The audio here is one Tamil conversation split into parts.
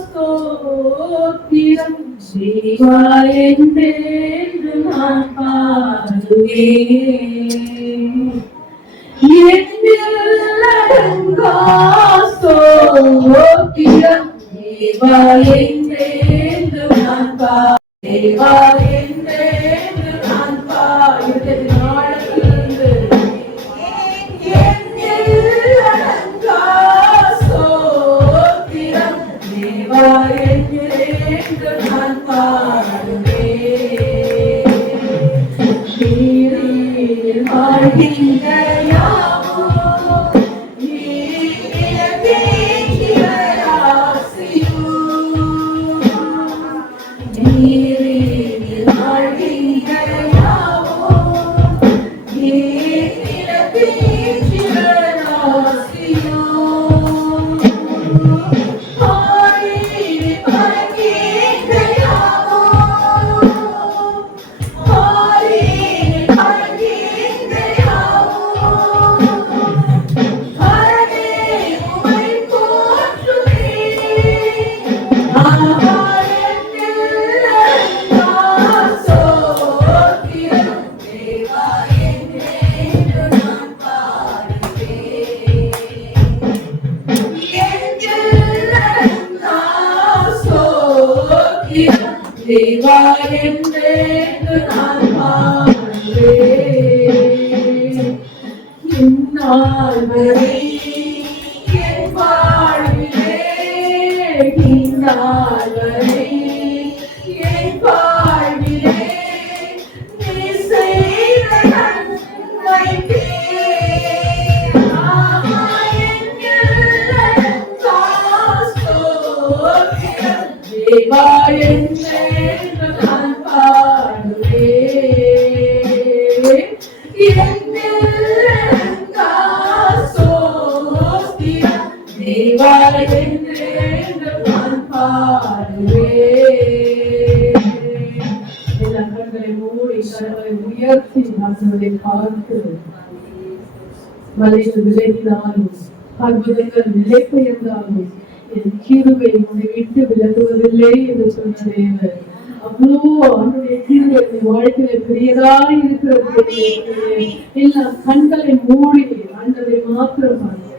ஸ்தோத்திரம் தேவா என்றென்று நான் பாடுவேன். எண்ணிலடங்கா ஸ்தோத்திரம் தேவா என்றென்று நான் பாடுவேன். தேவா என்றென்று நான் பாடுவேன். எண்ணிலடங்கா ஸ்தோத்திரம் தேவா என்றென்று நான் பாடுவேன். நீரில் வாழ்கின்ற தேவா என்றென்று நான் பாடுவேன். இந்நாள் வரை என் வாழ்விலே, இந்நாள் வரை என் வாழ்விலே நீ செய்த நன்மைக்கே தேவா என்றென்று நான் பாடுவேன். எண்ணிலடங்கா ஸ்தோத்திரம் தேவா என்றென்று நான் பாடுவேன். எல்லா கண்களை மூடி கரங்களை உயர்த்தி அவர்களை பார்த்து மலைகள் விலகினாலும் பர்வதங்கள் நிலை பெயர்ந்தாலும் என் கிருபை உன்னை விட்டு விலகுவதில்லை என்று சொன்ன தேவன். அவ்வளோ அவனுடைய கிருபை வாழ்க்கையில பெரியதாக இருக்கிறது. எல்லாம் கண்களை மூடி ஆண்டவரை மாத்திரம் பாருங்க,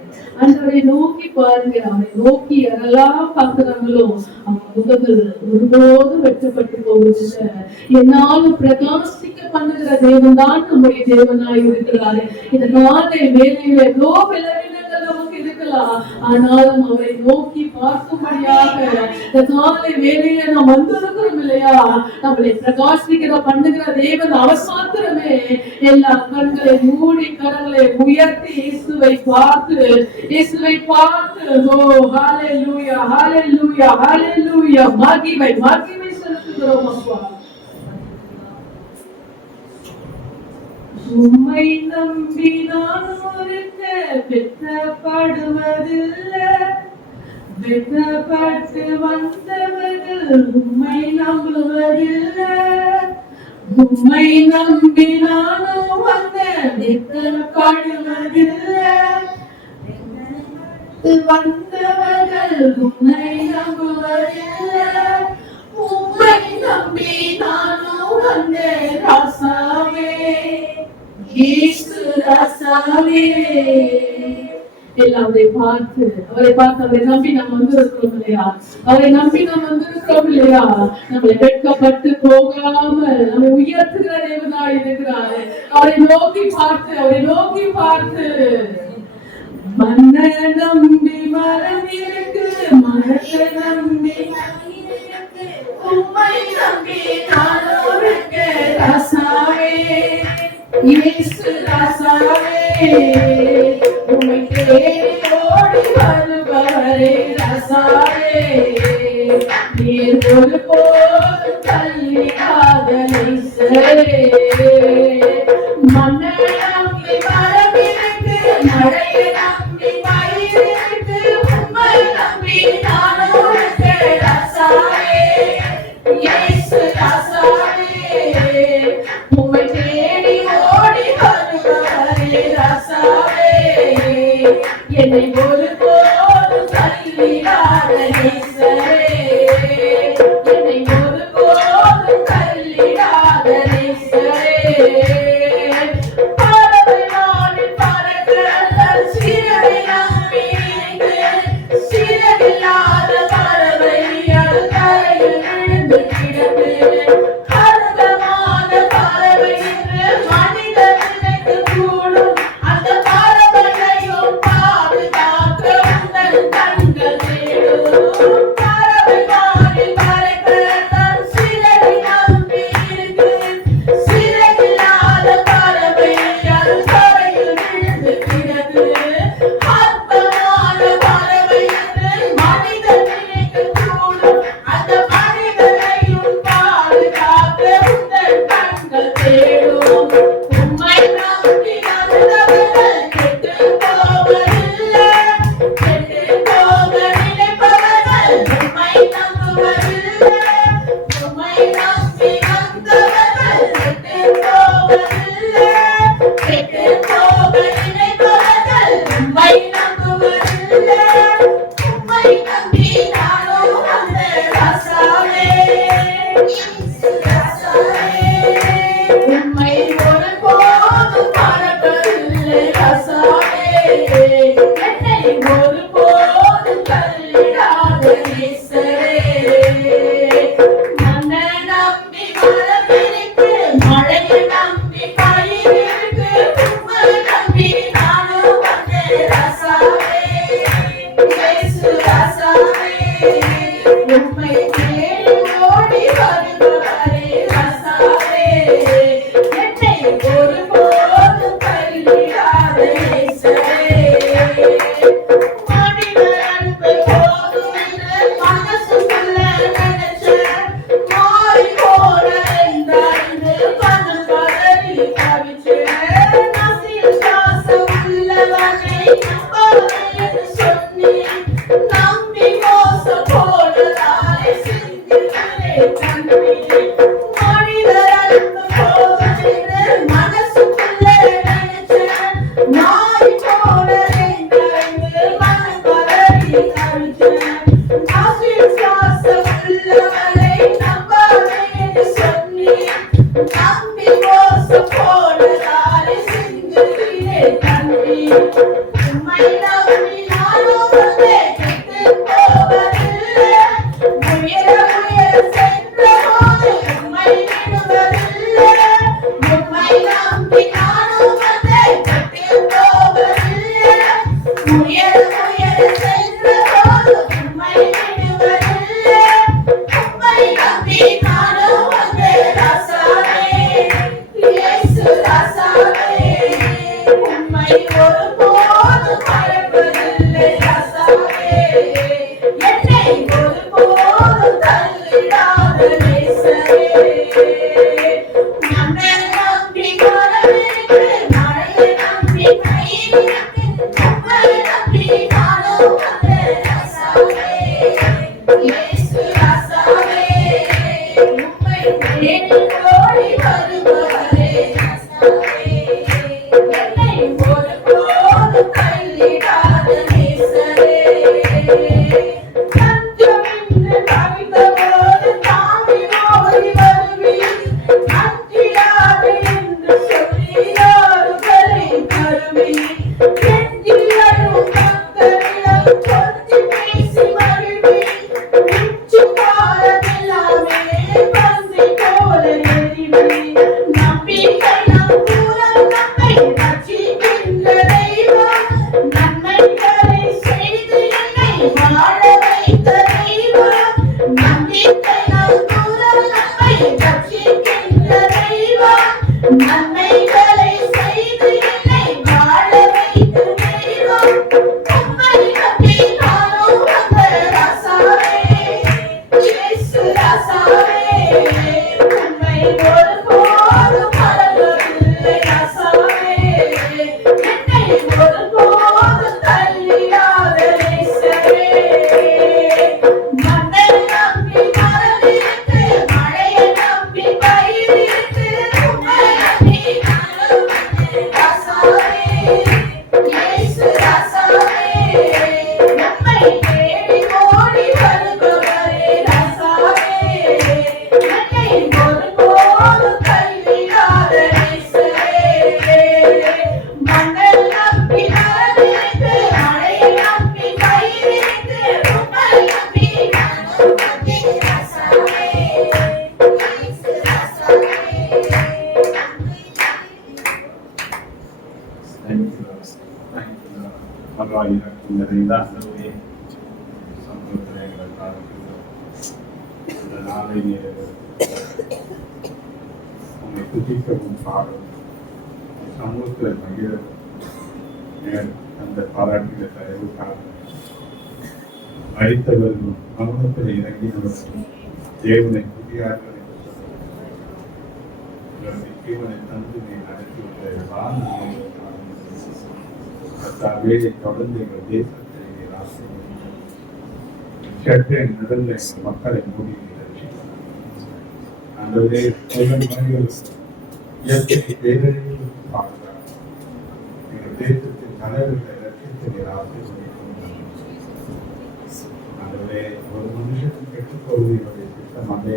ஆண்டவரை நோக்கி பாருங்க. அவனை நோக்கி யாரெல்லாம் பார்க்கிறாங்களோ அவங்க முகங்கள் ஒருபோதும் வெட்டப்பட்டு போவதில்லை. என்னாலும் பிரகாசிக்க பண்ணுகிற தேவன் தான் நம்முடைய தேவனாய் இருக்கிறாரு. இந்த நாளை வேலையில எவ்வளோ விளைவினங்கள் நமக்கு இருக்கலாம், ஆனாலும் அவரை நோக்கி பார்க்கும்படியாக இந்த நாளை வேலையில நாம் வந்திருக்கிறோம் இல்லையா, நம்மளை பிரகாசிக்கிற பண்ணுகிற தேவன் அவர் மாத்திரமே. எல்லா கண்களை மூடி கரங்களை உயர்த்தி இயேசுவை பார்த்து ஓ ஹalleluya ஹalleluya ஹalleluya மகிமை செலுத்துகிறோம் அப்பா. உம்மை நம்பி நான் ஒருக்க வெட்கப்படுவதில்லை. வெட்கப்பட்டு வந்தவர்கள் உம்மை நம்புவதில்லை. உம்மை நம்பி நானும் வந்த வெட்கப்படுவதில்லை. வந்தவர்கள் உம்மை நம்புவதில்லை. உம்மை நம்பி நானும் வந்த ராசாவே, இயேசு ராசாவே. எல்லாம் அவரை பார்த்து அவரை நம்பி நாம் வந்திருக்கிறோம் இல்லையா, அவரை நம்பி நாம் வந்திருக்கிறோம் இல்லையா, நம்மளை வெட்கப்பட்டு போகாம நம்மை உயர்த்துகிற தேவனாய் இருக்கிறாரு. அவரை நோக்கி பார்த்து மன்ன நம்பி மரம் இருக்கு, மரத்தை நம்பி உம்மை நம்பி நானோருக்கு ராசாவே, இயேசு ராசாவே. உம்மை தேடி ஓடி வருபவரே ராசாவே, நீர் ஒருபோது தள்ளிடாத நேசரே. மன்ன நம்பி மரம் இருக்கு, மழையை நம்பி பயிர் இருக்கு, உம்மை நம்பி நானோருக்கு ராசாவே, இயேசு ராசாவே. உம்மை தேடி ஓடி வருபவரே ராசாவே, என்னை ஒருபோதும் தள்ளிடாத உம்மை நம்பி நானும் வந்தேன் கெட்டுப் போவதில்லை. உயர உயர சென்ற போது உம்மை விடுவதில்லை. உம்மை நம்பி நானும் வந்தேன் கெட்டுப் போவதில்லை. உயர உயர சென்ற போது உம்மை விடுவதில்லை. உம்மை நம்பி நானும் வந்தேன் ராசாவே, இயேசு ராசாவே. உம்மை ஒருபோதும் மறப்பதில்லை ராசாவே. என்னை ஒருபோதும் தள்ளிடாத நேசரே. நம்மை நம்பி வரவிருக்கு, மழையை நம்பி கையிலிருக்கு. உம்மை நம்பி நானும் வந்தேன் ராசாவே, இயேசு ராசாவே. உம்மை தேடி ஓடி வருபவரே ராசாவே. என்னை ஒருபோதும் தள்ளிடாத நேசரே. தஞ்சமென்று தவித்தபோது தாங்கி ஓடி வருவீர். அஞ்சிடாதே என்று சொல்லி ஆறுதலை தருவீர். நெஞ்சில் அழும் பக்தரிடம் கொஞ்சி பேசி மகிழ்வீர். உச்சி காலமெல்லாமே பசி போல எரிவீர். நம்பிக்கை நம்புறம் நம்மை ரட்சிக்கின்ற தெய்வம். நன்மைகளை செய்து என்னை வாழ வைத்த தெய்வம். நம்பிக்கை நம்புறம் நம்மை ரட்சிக்கின்ற தெய்வம். நன்மைகளை செய்து என்னை வாழ வைத்த தெய்வம். உம்மை நம்பி நானும் வந்த ராசாவே, இயேசு ராசாவே. உம்மை ஒருபோதும் மறப்பதில்லை ராசாவே. என்னை ஒருபோதும் தள்ளிடாத நேசரே. மண்ணை நம்பி மரமிருக்கு, மழையை நம்பி பயிரிருக்கு. உம்மை நம்பி நானும் வந்தேன் ராசாவே, இயேசு ராசாவே. உம்மை தேடி ஓடி வருபவரே ராசாவே. என்னை ஒருபோதும் தள்ளிடாத நேசரே. மண்ணை நம்பி மரமிருக்கு, மழையை நம்பி பயிரிருக்கு. உம்மை நம்பி நானும் வந்தேன் ராசாவே, இயேசு ராசாவே. பரவாயில்லை நிறைந்த அந்தவே சமூகத்தில் எங்கள் காலத்தில் இந்த நாளை உங்களை துதிக்கவும் பாடும் சமூகத்தில் மகிழ அந்த பாராட்டுகிற தயவுக்காக மறித்தவர் மௌனத்தில் இறங்கினவர் தேவனை புதியார்கள் என்று சொல்லுங்கள். ஜீவனை தந்து நீ நடத்தி வந்த கர்த்தாவே, தொடர்ந்து எங்கள் தேசத்தை நீர் ஆசீர்வதியும். கேட்டேன் நடந்த எங்கள் மக்களை மூடி ஆண்டவரே, இயற்கை பேரழிவு பார்க்கிறார். எங்கள் தேசத்தின் தலைவர்களை ரட்சித்து நீர் ஆசீர்வதிக்கும். ஆண்டவரே, ஒரு மனுஷனும் கெட்டுப்போவது என்னுடைய திட்டம் அல்ல.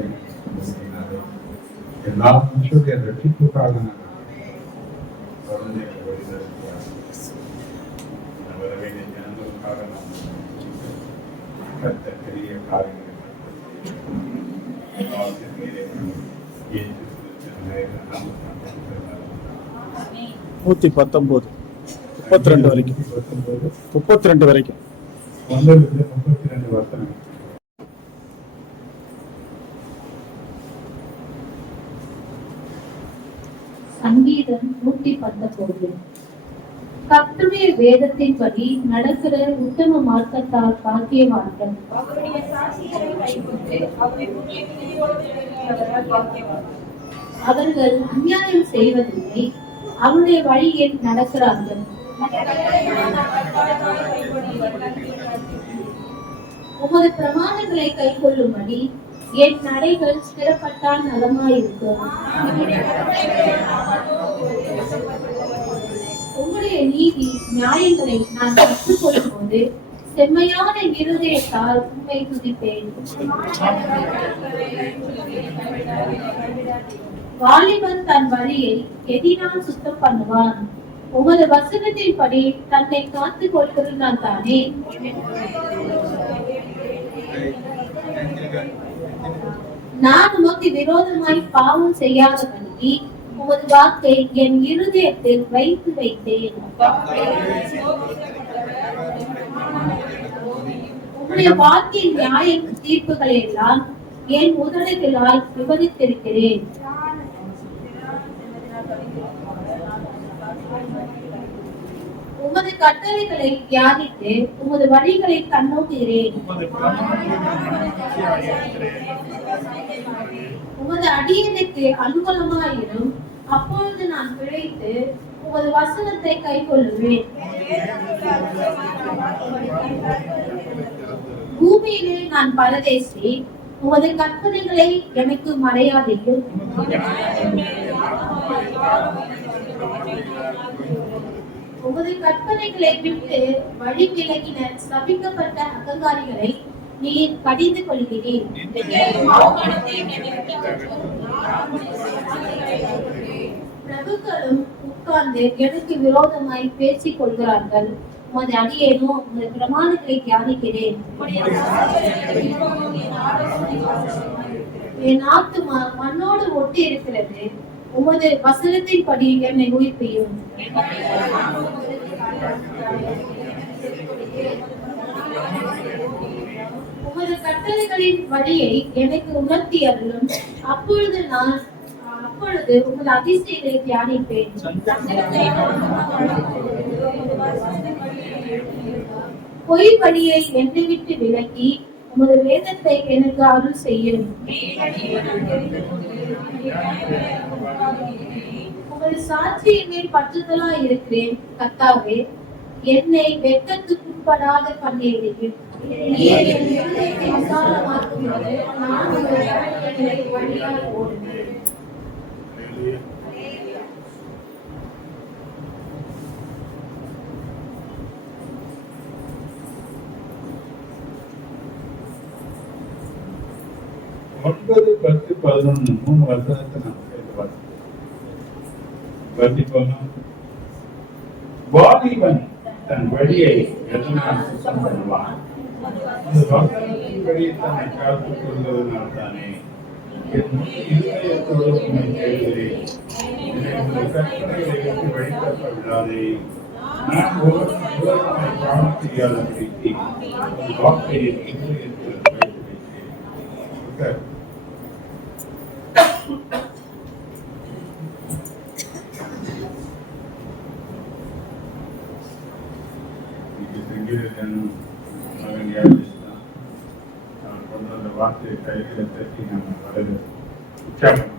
எல்லா மனுஷருடைய ரட்சிப்புக்காக நான் தொடர்ந்து எங்கள் வழிநடத்தியார் வரவேண்டிய ஜனங்களுக்காக நாம் கர்த்தரிய காரியங்களை 119 32 வரைக்கும் 32 வரைக்கும் 32 வசனம். சங்கீதம் 119. கர்த்தருடைய வேதத்தின்படி நடக்கிற உத்தம மார்க்கத்தார் பாக்கியவான்கள். அவருடைய சாட்சிகளை கைக்கொண்டு அவருடைய புண்ணியத்தினோடு விளங்குகிறவர்கள் பாக்கியவான்கள். அவர்கள் அநியாயம் செய்வதில்லை, அவருடைய வழியில் நடக்கிறார்கள். உமது பிரமாணங்களை கைக்கொள்ளும்படி என் நடைகள் ஸ்திரப்பட்டால் நலமாயிருக்கும். உங்களுடைய நீதி நியாயங்களை நான் கற்றுக்கொள்ளும் போது செம்மையான இருதயத்தால் உம்மை துதிப்பேன். வாலிபன் தன் வழியை எதினால் சுத்தம் பண்ணுவான், உமது வசனத்தின்படி தன்னை காத்துக் கொள்கிறான் தானே. நான் உமக்கு விரோதமாய் பாவம் செய்யாதபடி உமது வாக்கை என் இருதயத்தில் வைத்து வைத்தேன். உம்முடைய வாக்கின் நியாய தீர்ப்புகளை எல்லாம் என் உதடுகளால் விவரித்திருக்கிறேன். உமது கட்டளைகளை தியானித்து உமது வழிகளை கண்ணோக்குகிறேன். உமது அடியனுக்கு அனுகூலமாயிரும், அப்பொழுது நான் பிழைத்து உமது வசனத்தை கைக்கொள்ளுவேன். பூமியிலே நான் பரதேசி, உமது கற்பனைகளை எனக்கு மறையாதையும். உமது கற்பனைகளை விட்டு வழி விலகின சபிக்கப்பட்ட அகங்காரிகளை நீர் கடிந்து கொள்கிறீர். பிரபுக்களும் உட்கார்ந்து எனக்கு விரோதமாய் பேசிக் கொள்கிறார்கள். உமது அடியேனோ உமது பிரமாணங்களை தியானிக்கிறேன். என் ஆத்துமா மண்ணோடு ஒட்டி இருக்கிறது. உமது வசனத்தின்படி என்னை உயிர்ப்பியும். உமது கட்டளைகளின் வழியை எனக்கு உணர்த்தி அருளும். அப்பொழுது உமது அதிசயங்களை தியானிப்பேன். பொய் வழியை என்னை விட்டு விலக்கி உமது வேதத்தை எனக்கு அருள் செய்யும். உமது சாட்சியின் மேல் பற்றுதலாய் இருக்கிறேன். கர்த்தாவே, என்னை வெட்கத்துக்குட்படாத பண்ணீர்கள். நீர் என் இருதயத்தை விசாலமாக்கும்போது நான் உமது கட்டளைகளை வழியாய் ஓடுவேன். ஒன்பது, 10, 11 3 வசனத்தை நம்ம சேர்த்து வாசிப்போம். வாலிபன் தன் வழியை எதனால் சுத்தம் பண்ணுவான்? இந்த வசனத்தின்படி தன்னை காத்துக் கொள்வதனால் தானே. என் இருதயத்தோடு உம்மை தேடுகிறேன். என்னை உமது கற்பனைகளை விட்டு வழிதப்ப விடாதே. நான் உலகமாய் பாவம் செய்யாதபடிக்கு உமது வாக்கை என் இருதயத்தில் வைத்து வைத்தேன். வார்த்தையை கைகளை தட்டி நம்ம வரது உற்சாகம்.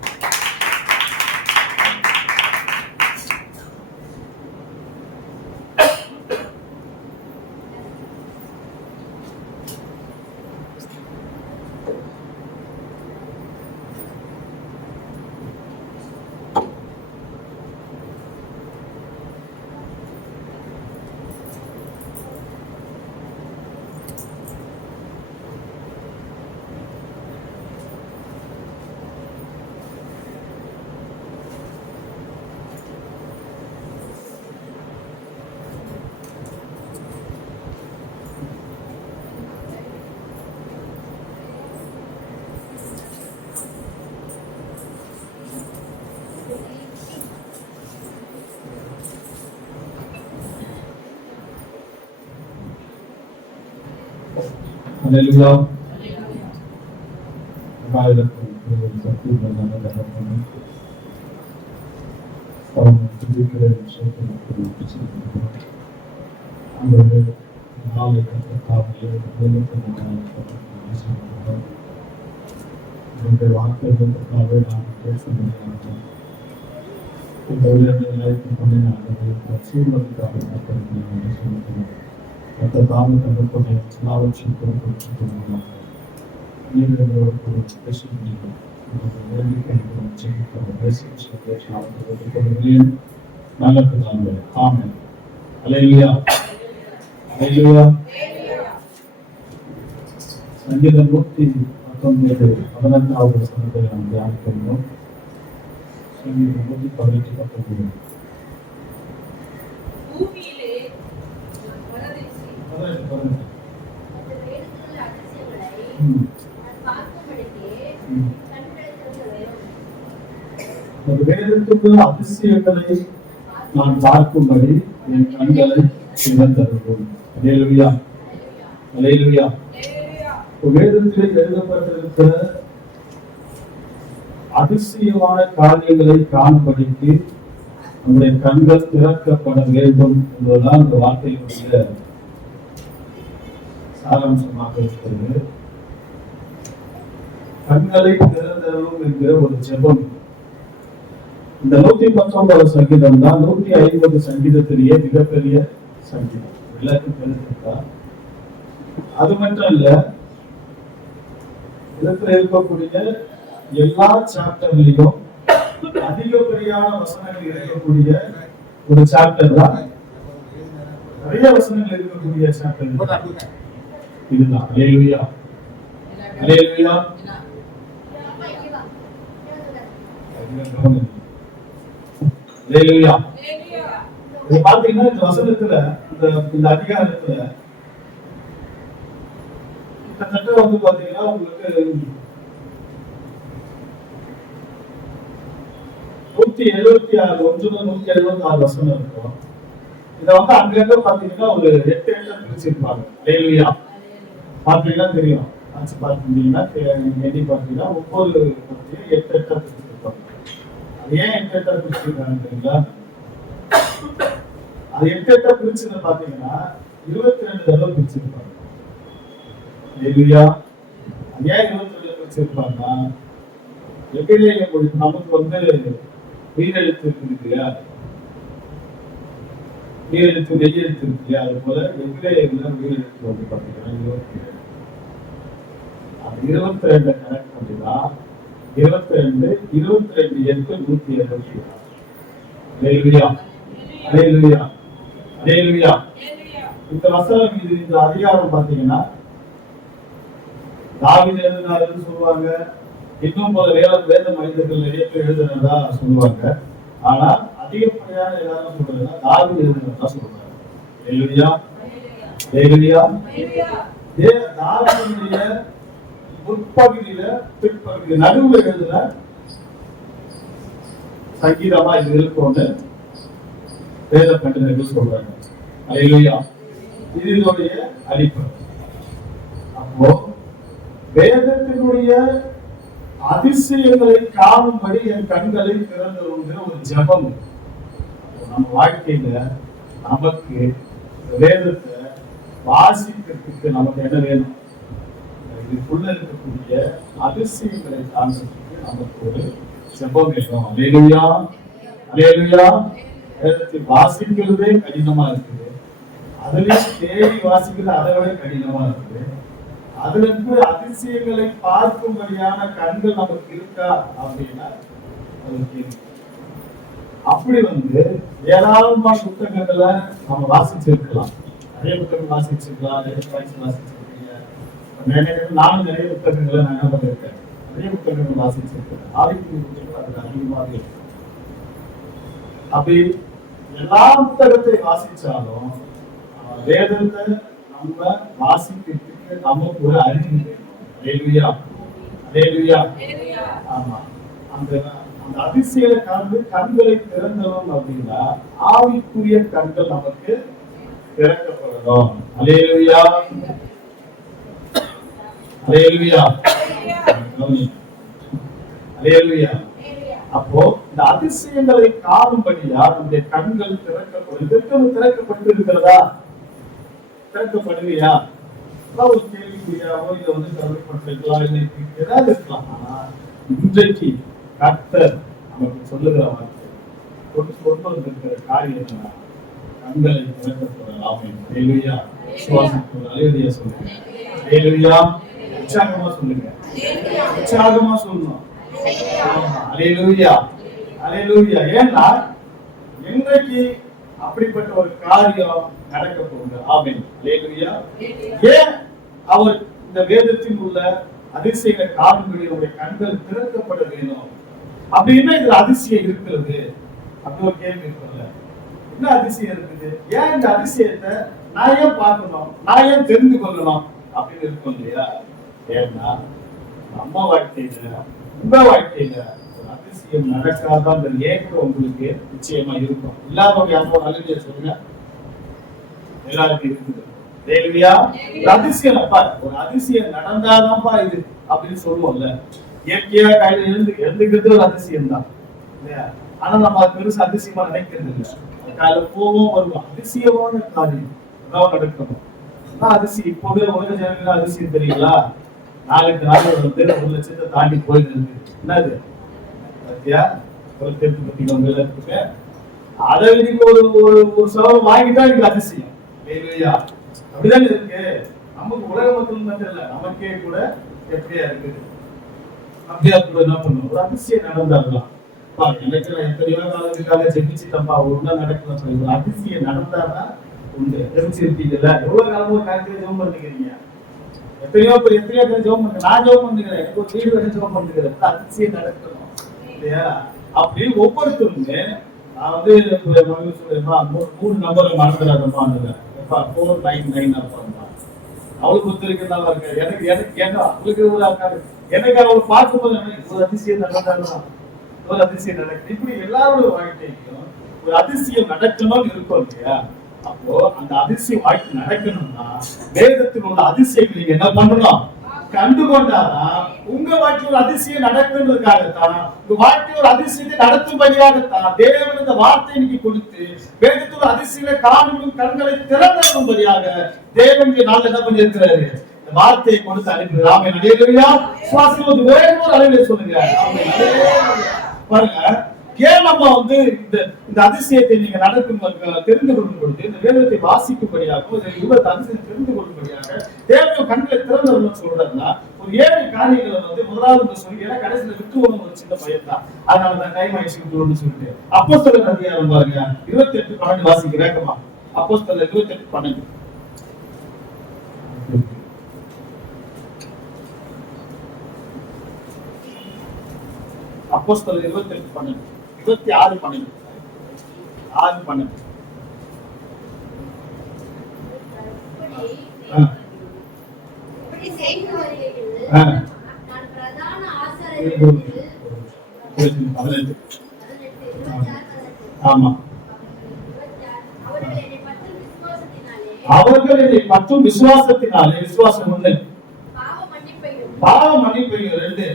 Hallelujah. சக்தி வார்த்தைகளுக்காக நான் பேச முடியாது. இந்த உயர்நிலைக்கு கொண்டு சூழ்நிலைக்காக மற்ற தாம தகப்பனை எல்லாவற்றையும் கொடுத்து நீங்களோடு பேச முடியும். நல்ல பிதாவே, ஆமென். அல்லேலூயா. அல்லேலூயா. சங்கீதம் 119 வசனத்தை நாம் தியானிக்கிறோம். சங்கீதம் 119. சொல்லுங்க. அந்த வேதத்தில் அதிசயங்களை ம். நான் பார்க்கும்படிக்கு ம். கண்களை திறக்க வேண்டும். அந்த வேதத்துக்குள்ள அதிசயங்களை நான் பார்க்கும்படி என் கண்களை திறந்தருளும். அல்லேலூயா, அல்லேலூயா. வேதத்திலே எழுதப்பட்டிருக்கிற அதிசயமான காரியங்களை காணும்படிக்கு நம்முடைய கண்கள் திறக்கப்பட வேண்டும் என்பதுதான் இந்த வார்த்தையினுடைய சாராம்சமாக இருக்கிறது. கண்களை திறந்தருளும் என்கிற ஒரு ஜெபம். இந்த 119 சங்கீதம் தான் 150 சங்கீதத்திலேயே மிகப்பெரிய சங்கீதம். எல்லாருக்கும் தெரிஞ்சிருக்கா? அது மட்டும் இல்ல, இடத்துல இருக்கக்கூடிய எல்லா சாப்டர்லயும் அதிகப்படியான வசனங்கள் இருக்கக்கூடிய ஒரு சாப்டர் தான், நிறைய வசனங்கள் இருக்கக்கூடிய சாப்டர் இதுதான். அல்லேலூயா, அல்லேலூயா. அல்லேலூயா. இது பாத்தீங்கன்னா இந்த வசனத்துல இந்த அதிகாரத்துல கிட்டத்தட்ட வந்து பாத்தீங்கன்னா உங்களுக்கு 176 ஒன்றுல 176 வசனம் இருக்கும். இத வந்து அங்கங்க பாத்தீங்கன்னா ஒரு 8 பிரிச்சிருப்பாங்க. அல்லேலூயா. பாத்தீங்கன்னா தெரியும். ஆச்சு பாத்தீங்கன்னா எண்ணி பாத்தீங்கன்னா 9 8 பிரிச்சிருப்பாங்க. அது ஏன் 8 பிரிச்சிருக்காங்க தெரியுங்களா? அது 8 பிரிச்சத பாத்தீங்கன்னா 22 தடவை பிரிச்சிருப்பாங்க. அல்லேலூயா. அது ஏன் 22 பிரிச்சிருப்பாங்கன்னா, எபிரேய மொழி நமக்கு வந்து உயிரெழுத்து இருக்கு இல்லையா, உயிரெழுத்து மெய்யெழுத்து இருக்கு இல்லையா, அது போல எபிரேயர்ல உயிரெழுத்து வந்து பாத்தீங்கன்னா 22. அது 22 கனெக்ட் பண்ணிதான் 22 22 8 176. அல்லேலூயா, அல்லேலூயா, அல்லேலூயா. இந்த வசனம் இந்த அதிகாரம் பாத்தீங்கன்னா தாவீது எழுதினாருன்னு சொல்லுவாங்க. இன்னும் போல வேத மனிதர்கள் நிறைய பேர் எழுதுனதா சொல்லுவாங்க. ஆனா அதிகப்படியான எல்லாரும் சொல்றதுன்னா தாவீது எழுதினதா சொல்றாங்க. அல்லேலூயா, அல்லேலூயா. தாவீதுடைய முற்பகுதியில பிற்பகுதி நடுவுல எழுதுன சங்கீதமா இது இருக்கும்னு வேத பண்டிதர்கள் சொல்றாங்க. அல்லேலூயா. இது இதனுடைய அடிப்படை. அப்போ வேதத்தினுடைய அதிசயங்களை காணும்படி என் கண்களை திறந்தருங்கிற ஒரு ஜெபம் நம்ம வாழ்க்கையில நமக்கு வேதத்தை வாசிக்கிறதுக்கு நமக்கு என்ன வேணும்? இதுக்குள்ள இருக்கக்கூடிய அதிசயங்களை காண்பதற்கு நமக்கு ஒரு ஜெபம் வேணும். அல்லேலூயா, அல்லேலூயா. வேதத்தை வாசிக்கிறதே கடினமா இருக்குது. அதுலயும் தேடி வாசிக்கிறது அதை விட கடினமா இருக்குது. அதுல இருந்து அதிசயங்களை பார்க்கும்படியான கண்கள் நமக்கு இருக்கா அப்படின்னா அப்படி வந்து ஏராளமான புத்தகங்களை நம்ம வாசிச்சிருக்கலாம். நிறைய புத்தகம் வாசிச்சிருக்கலாம். வாசிச்சிருக்கீங்க. நானும் நிறைய புத்தகங்களை நான் என்ன பண்ணிருக்கேன், நிறைய புத்தகங்கள் வாசிச்சிருக்கேன். ஆதித்ய புத்தகங்கள் அதுக்கு அதிகமாக இருக்கு. அப்படி எல்லா புத்தகத்தை வாசிச்சாலும் வேதத்தை நம்ம வாசிக்கிறதுக்கு நமக்கு ஒரு அறிவு வேணும். அல்லேலூயா, அல்லேலூயா. ஆமா, அந்த அதிசய கண்களை திறந்தோம் அப்படின்னா ஆவிக்குரிய கண்கள் நமக்கு திறக்கப்படணும். அல்லேலூயா, அல்லேலூயா, அல்லேலூயா. அப்போ இந்த அதிசயங்களை காணும்படியா நம்முடைய கண்கள் திறக்கப்பட்டு இருக்கிறதா? திறக்கப்படுவியா? ஒரு கேள்விக்குறியாவோ இதை வந்து கவலைப்பட்டிருக்கலாம், ஏதாவது இருக்கலாம். ஆனா இன்றைக்கு கர்த்தர் நமக்கு சொல்லுகிற வார்த்தை இருக்கிற காரியம் என்னன்னா கண்களை திறக்கப்படலாம். அல்லேலூயா. அல்லேலூயா சொல்லுங்க. அல்லேலூயா. உற்சாகமா சொல்லுங்க. உற்சாகமா சொல்லணும். அல்லேலூயா, அல்லேலூயா. ஏன்னா இன்றைக்கு அப்படிப்பட்ட ஒரு காரியம் நடக்க போகுது. ஆமென். அல்லேலூயா. ஏன் அவர் இந்த வேதத்தில் உள்ள அதிசயங்களை காணும்படி நம்முடைய கண்கள் திறக்கப்பட வேணும் அப்படின்னா இதுல அதிசயம் இருக்கிறது அப்படி ஒரு கேள்வி இருக்குல்ல. என்ன அதிசயம் இருக்குது? ஏன் இந்த அதிசயத்தை நான் ஏன் பார்க்கணும், நான் ஏன் தெரிந்து கொள்ளணும் அப்படின்னு இருக்கும் இல்லையா? ஏன்னா நம்ம வாழ்க்கையில உங்க வாழ்க்கையில ஒரு அதிசயம் நடக்காத ஏக்கம் உங்களுக்கு நிச்சயமா இருக்கும். இல்லாதவங்க யாரும் நல்ல சொல்லுங்க. எல்லாருக்கும் இருக்குது. ஒரு அதிசயம் அப்பா, ஒரு அதிசயம் நடந்தாதான்ப்பா இது அப்படின்னு சொல்லுவோம்ல. இயற்கையா கையில எழுந்துக்கிறது ஒரு அதிசயம் தான் இல்லையா? ஆனா நம்ம அது பெருசு அதிசயமா நினைக்கிறது இல்லை. காலையில போவோம் வருவோம், அதிசயமான காரியம் நடக்கணும். அதிசயம் இப்போவே உலக ஜனங்களா அதிசயம் தெரியுங்களா? நாளுக்கு நாள் 1 லட்சத்தை தாண்டி போயிட்டு இருக்கு. என்னது இருக்கு? அதை நீங்க ஒரு சவரம் வாங்கிட்டா எனக்கு அதிசயம் இல்லையா? அப்படிதான் இருக்கு. நமக்கு உலக மக்கள் மட்டும் இல்ல, நமக்கே கூட எப்படியா இருக்கு. அப்படியா கூட என்ன பண்ணும், ஒரு அதிசயம் நடந்தாருலாம். எனக்கு எத்தனையோ காலத்துக்காக ஜெபிச்சுட்டப்பா ஒண்ணா நடக்கலாம் சொல்லி ஒரு அதிசயம் நடந்தாதான் உண்டு. ஜெபிச்சிருக்கீங்கல்ல, எவ்வளவு காலமா காலத்துல ஜெபம் பண்ணிக்கிறீங்க? எத்தனையோ பேர் ஜெபம் பண்ணுங்க. நான் ஜெபம் பண்ணுகிறேன், எனக்கு ஒரு வீடு வேணும் ஜெபம் பண்ணுகிறேன். அதிசயம் நடக்கணும் இல்லையா? அப்படி ஒவ்வொருத்தருமே நான் வந்து 3 நம்பரை மறந்துடாதப்பா, 499 அவளுக்கு ஒத்துழைக்கிறதா இருக்கு. எனக்கு எனக்கு ஏன்னா அவளுக்கு எனக்கு அவளை பார்க்கும்போது ஒரு அதிசயம் நடந்தாலும் ஒரு அதிசயம் நடக்குது. இப்படி எல்லாரோட வாழ்க்கையிலும் ஒரு அதிசயம் நடக்கணும்னு இருக்கும் இல்லையா? அப்போ அந்த அதிசயம் வாழ்க்கை நடக்கணும்னா வேதத்தில் உள்ள அதிசயம் நீங்க என்ன பண்ணணும், கண்டுகொண்டாதான் உங்க வாழ்க்கை ஒரு அதிசயம் நடக்குன்றதுக்காகத்தான், உங்க வாழ்க்கை ஒரு அதிசயத்தை நடத்தும்படியாகத்தான் தேவன் இந்த வார்த்தை இன்னைக்கு கொடுத்து வேதத்தில் அதிசயங்களை காணும் கண்களை திறந்தும்படியாக தேவன் நாள் என்ன பண்ணி இருக்கிறாரு, இந்த வார்த்தையை கொடுத்து அனுப்புகிறார். ஆமென். அல்லேலூயா. சுவாசிவது ஒரே ஒரு அளவில் சொல்லுங்க. ஆமென். பாருங்க, ஏன் நம்ம வந்து இந்த அதிசயத்தை நீங்க நடக்கும் தெரிந்து கொள்ளும் பொழுது இந்த வேதத்தை வாசிக்கும்படியாக அதிசயம் தெரிந்து கொள்ளும்படியாக தேவையோ கண்களை திறந்தவர்கள் சொல்றதுன்னா ஒரு 7 காரியங்களை வந்து முதலாவது சொல்லி, ஏன்னா கடைசியில விட்டு ஒரு சின்ன பையன் தான், அதனாலதான் டைம் ஆயிடுச்சு விட்டுன்னு சொல்லிட்டு அப்போஸ்தலர் அதிகாரம் பாருங்க 28:12 வாசிக்க வேகமா. அப்போஸ்தலர் 28:12. அப்போஸ்தலர் 28:12 26:12 6:12. அவர்கள் என்னை பற்றும் விசுவாசத்தினாலே, விசுவாசம் 1, பாவ மன்னிப்பையும் 2,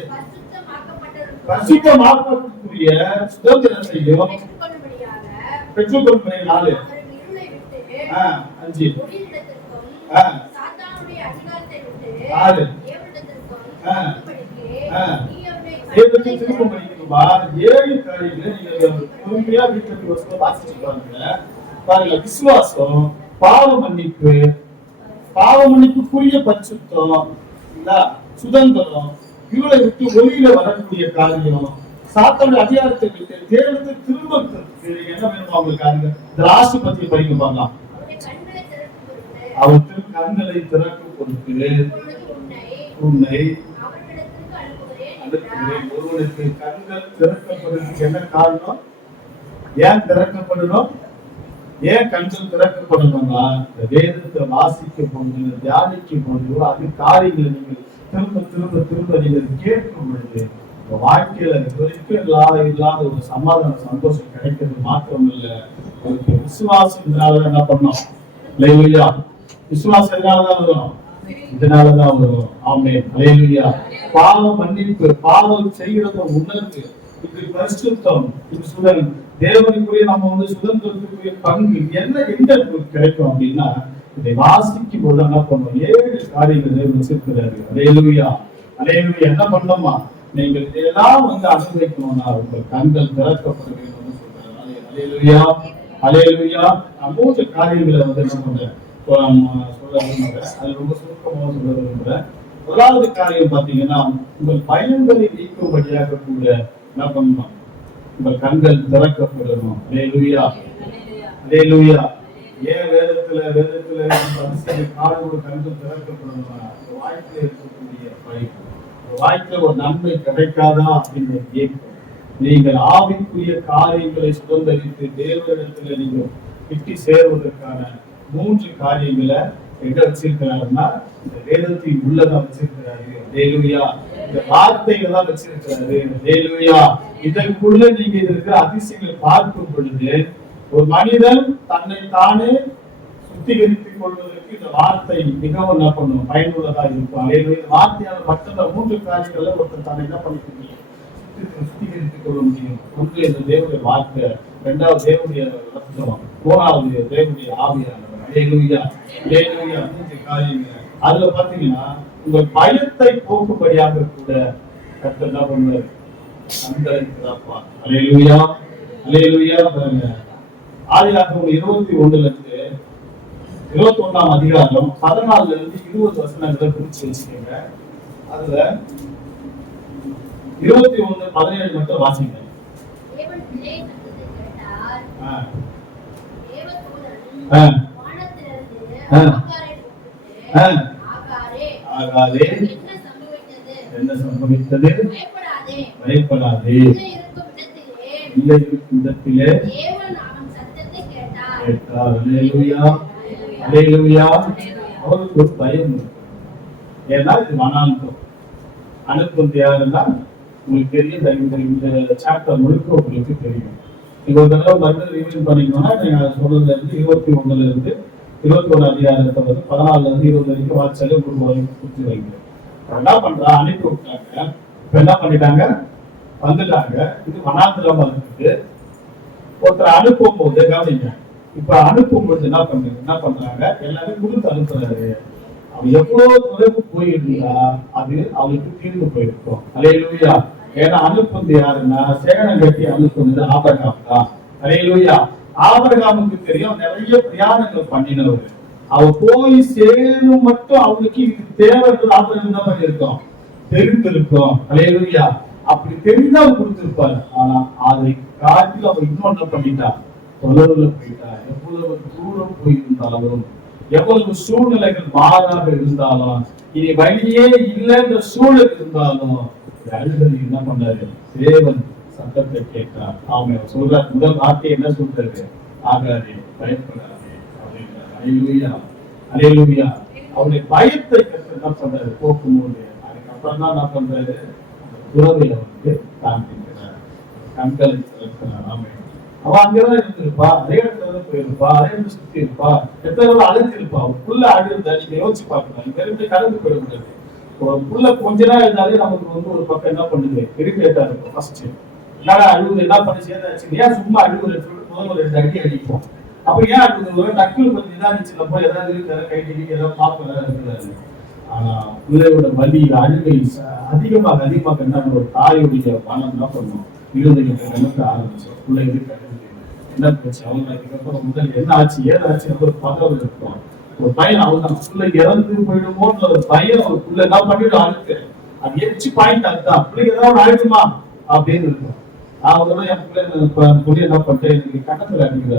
பரிசுத்தமாக்கக்கூடிய சுதந்திரத்தையும் பெற்றுக்கொள்ளும்படி 4, 5, 6 திரும்பும்படிக்குமா 7 காரியங்களை நீங்க பொறுமையா வீட்டுக்கு வாசிச்சுப்பாங்க. பாருங்க, விசுவாசம், பாவ மன்னிப்பு, பாவ மன்னிப்புக்குரிய பரிசுத்தம், சுதந்திரம், இவளை விட்டு ஒளியில வரக்கூடிய காரியம், சாத்தானுடைய அதிகாரத்தை விட்டு தேவனுக்கு திரும்புறதுக்கு என்ன வேணும் அவங்களுக்கு. இந்த லாஸ்ட் பத்தி படிக்க பார்க்கலாம். அவர் கண்களை திறக்கும் பொறுத்து உன்னை அனுப்புகிறேன். ஒருவனுக்கு கண்கள் திறக்கப்படுறதுக்கு என்ன காரணம்? ஏன் திறக்கப்படணும்? ஏன் கண்கள் திறக்கப்படணும்னா இந்த வேதத்தை வாசிக்கும் பொழுது, தியானிக்கும் பொழுது, அது காரியங்களை நீங்கள் திரும்ப திரும்ப திரும்ப நீங்கள் கேட்கும் பொழுது உங்க வாழ்க்கையில வரைக்கும் இல்லாத ஒரு சமாதான சந்தோஷம் கிடைக்கிறது மாத்திரம் இல்ல, உங்களுக்கு விசுவாசம் இதனாலதான் என்ன பண்ணோம் இல்லையா? விசுவாசம் இதனாலதான் வரும், இதனாலதான் வரும். ஆமென். அல்லேலூயா. பாவ மன்னிப்பு, பாவம் செய்யறத உணர்வு, இது பரிசுத்தம், இது சுதந்திரம், தேவனுக்குரிய நம்ம வந்து சுதந்திரத்துக்குரிய பங்கு என்ன எங்க கிடைக்கும் அப்படின்னா இதை வாசிக்கும் போது என்ன பண்ணும், 7 காரியங்களை வச்சிருக்கிறாரு. அல்லேலூயா. அல்லேலூயா. என்ன பண்ணோமா, நீங்கள் இதெல்லாம் வந்து அனுபவிக்கணும்னா உங்கள் கண்கள் திறக்கப்பட வேண்டும்னு சொல்றாரு. அல்லேலூயா. அல்லேலூயா. 3 காரியங்களை வந்து என்ன பண்றேன் சொல்ல விரும்புறேன். அது ரொம்ப சுருக்கமாக சொல்ல விரும்புறேன். முதலாவது காரியம் பாத்தீங்கன்னா, உங்கள் பயன்களை நீக்கும்படியாக கூட என்ன பண்ணணும், உங்கள் கண்கள் திறக்கப்படணும். அல்லேலூயா. அல்லேலூயா. ஏன் வேதத்துல காலோட கண்கள் திறக்கப்படணும்னா வாழ்க்கையில இருக்கக்கூடிய பயம், வாழ்க்கையில ஒரு நன்மை கிடைக்காதா அப்படின்னு கேட்கும். நீங்கள் ஆவிக்குரிய காரியங்களை சுதந்திரித்து தேவனிடத்துல நீங்கள் கிட்டி சேர்வதற்கான 3 காரியங்களை எங்க வச்சிருக்கிறாருன்னா இந்த வேதத்தின் உள்ளதான் வச்சிருக்கிறாரு. ஹல்லேலூயா. இந்த வார்த்தைகளை தான் வச்சிருக்கிறாரு. ஹல்லேலூயா. இதற்குள்ள நீங்க இருக்கிற அதிசயங்களை பார்க்கும் பொழுது ஒரு மனிதன் தன்னை தானே சுத்திகரித்துக் கொள்வதற்கு இந்த வார்த்தை மிகவும் என்ன பண்ணும், பயனுள்ளதா இருக்கும். ஹல்லேலூயா. இந்த வார்த்தையால மற்ற 3 காரியங்கள்ல ஒருத்தர் தன்னை என்ன பண்ணிக்க முடியும், சுத்திகரித்துக் கொள்ள முடியும். ஒன்று இந்த தேவனுடைய வார்த்தை, 2வது தேவனுடைய ரத்தம், 3வது தேவனுடைய ஆவியானவர். ஹல்லேலூயா. ஹல்லேலூயா. 3 காரியங்கள். அதுல பாத்தீங்கன்னா உங்க பயத்தை போக்கும்படியாக கூட கர்த்தர் என்ன பண்ணுவார், அந்தரிக்கிறாப்பா. ஹல்லேலூயா. ஹல்லேலூயா. பாருங்க, ஆதியாகமம் 21 இருந்து 21ஆம் அதிகாரம் 14 இருந்து 20 வசனங்களை குறிச்சு வச்சுக்கோங்க. அதுல 21:17 மட்டும் வாசிங்க. தேவன் பிள்ளையை சத்தத்தை கேட்டார். தேவதூதன் ஆ. வானத்திலிருந்து ஆ. ஆகாரை கூப்பிட்டு, ஆகாரே, ஆகாதே, என்ன சம்பவித்தது? என்ன சம்பவித்தது? பயப்படாதே. பயப்படாதே. உள்ளே இருக்கும் இடத்திலே இல்லை இடத்திலே தேவன் அவன் சத்தத்தை கேட்டார். கேட்டார். ஹல்லேலூயா. ஹல்லேலூயா. அவருக்கு ஒரு பயம் இருக்கு. ஏன்னா இது மனாந்தம். அனுப்புவது யாருன்னா உங்களுக்கு தெரியும். இந்த சாப்டர் முழுக்க உங்களுக்கு தெரியும். நீங்க ஒரு தடவை மறுபடியும் ரிவிஷன் பண்ணிக்கணும்னா நீங்க சொல்றதுல இருந்து 21 இருந்து 21 அதிகாரத்தை வந்து 14 இருந்து 20 வரைக்கும் வாட்ஸ்அப்ல உங்களுக்கு வரைக்கும் கொடுத்து வைக்கிறேன். என்ன பண்றா, அனுப்பி விட்டாங்க. இப்ப என்ன பண்ணிட்டாங்க, வந்துட்டாங்க. இது வனாந்திரமா இருக்குது. ஒருத்தர் அனுப்பும் போது கவனிங்க, இப்ப அனுப்பும் போது என்ன பண்றாங்க, எல்லாரும் கொடுத்து அனுப்புறாரு. அவன் எவ்வளவு தொலைவு போயிருந்தா அது அவளுக்கு தீர்ந்து போயிருக்கும். ஹல்லேலூயா. ஏன்னா அனுப்புறது யாருன்னா, சேகரம் கட்டி அனுப்புனது ஆபிரகாம் தான். ஹல்லேலூயா. ஆபிரகாமுக்கு தெரியும், நிறைய பிரயாணங்கள் பண்ணினவர். அவ போய் சேரும் மட்டும் அவனுக்கு இது தேவைன்றது ஆபிரகாம் தான் பண்ணியிருக்கோம், தெரிந்திருக்கும். ஹல்லேலூயா. அப்படி தெரிஞ்சா அவர் கொடுத்திருப்பாரு. ஆனா அதை காட்டில் அவர் இன்னொன்னு பண்ணிட்டா, தொலைவுல போயிட்டா. எவ்வளவு தூரம் போயிருந்தாலும், எவ்வளவு சூழ்நிலைகள் மாறாக இருந்தாலும், இனி வழியே இல்லைன்ற சூழல் இருந்தாலும் அழுதல் என்ன பண்ணாரு, தேவன் சத்தத்தை கேட்டார். அவன் சொல்ற முதல் வார்த்தை என்ன சொல்றது, ஆகாதே, பயப்படாதே அப்படின்றார். ஹல்லேலூயா. ஹல்லேலூயா. அவருடைய பயத்தை என்ன பண்றாரு, போக்கும்போது அதுக்கப்புறம் தான் என்ன பண்றாரு, துறவையில வந்து காண்பிக்கிறார், கண்களை திறக்கிறார். ஆமென். அவன் அங்கதான் இருந்திருப்பா, அதே இடத்துல போயிருப்பா, அதே இடத்துல சுத்தி இருப்பா, எத்தனை அழைச்சிருப்பா. புள்ள ஆடி இருந்தா நீங்க யோசிச்சு பார்க்கலாம். இங்க இருந்து கடந்து போயிட ஒரு புள்ள கொஞ்ச நாள் இருந்தாலே நமக்கு வந்து ஒரு பக்கம் என்ன பண்ணுது, இரிட்டேட்டா இருக்கும். ஃபர்ஸ்ட் என்னடா அழுகுது, என்ன பண்ணி சேர்ந்தாச்சு, ஏன் சும்மா அழுகுது, முதல்ல ஒரு 2 அடி அடிப்போம். அப்ப ஏன் அழுகுது, ஒரு டக்குனு கொஞ்சம் இதாச்சுப்போ ஏதாவது இருக்கிற கை டிக்கி ஏதாவது பார்ப்பதா இருக்கிறாரு. ஆனா பிள்ளையோட வலி அழுகை அதிகமாக என்ன ஒரு தாயுடைய மனம் என்ன பண்ணும், இருதயம் நிலத்த ஆரம்பிச்சோம். பிள்ளை என்ன போச்சு, அவங்க அதுக்கப்புறம் முதல் என்ன ஆச்சு ஏதாச்சு ஒரு பதவி இருக்கும், ஒரு பையன் அவங்க பிள்ளை இறந்து போயிடுமோன்ற ஒரு பையன் ஒரு பிள்ளை என்ன பண்ணிடும் அழுக்கு. அது எச்சு பாயிண்ட் அதுதான், பிள்ளைக்கு ஏதாவது ஆயிடுமா அப்படின்னு இருக்கும். நான் ஒரு என் பிள்ளை என்ன பண்ணிட்டேன், எனக்கு கட்டத்துல அடிக்கிற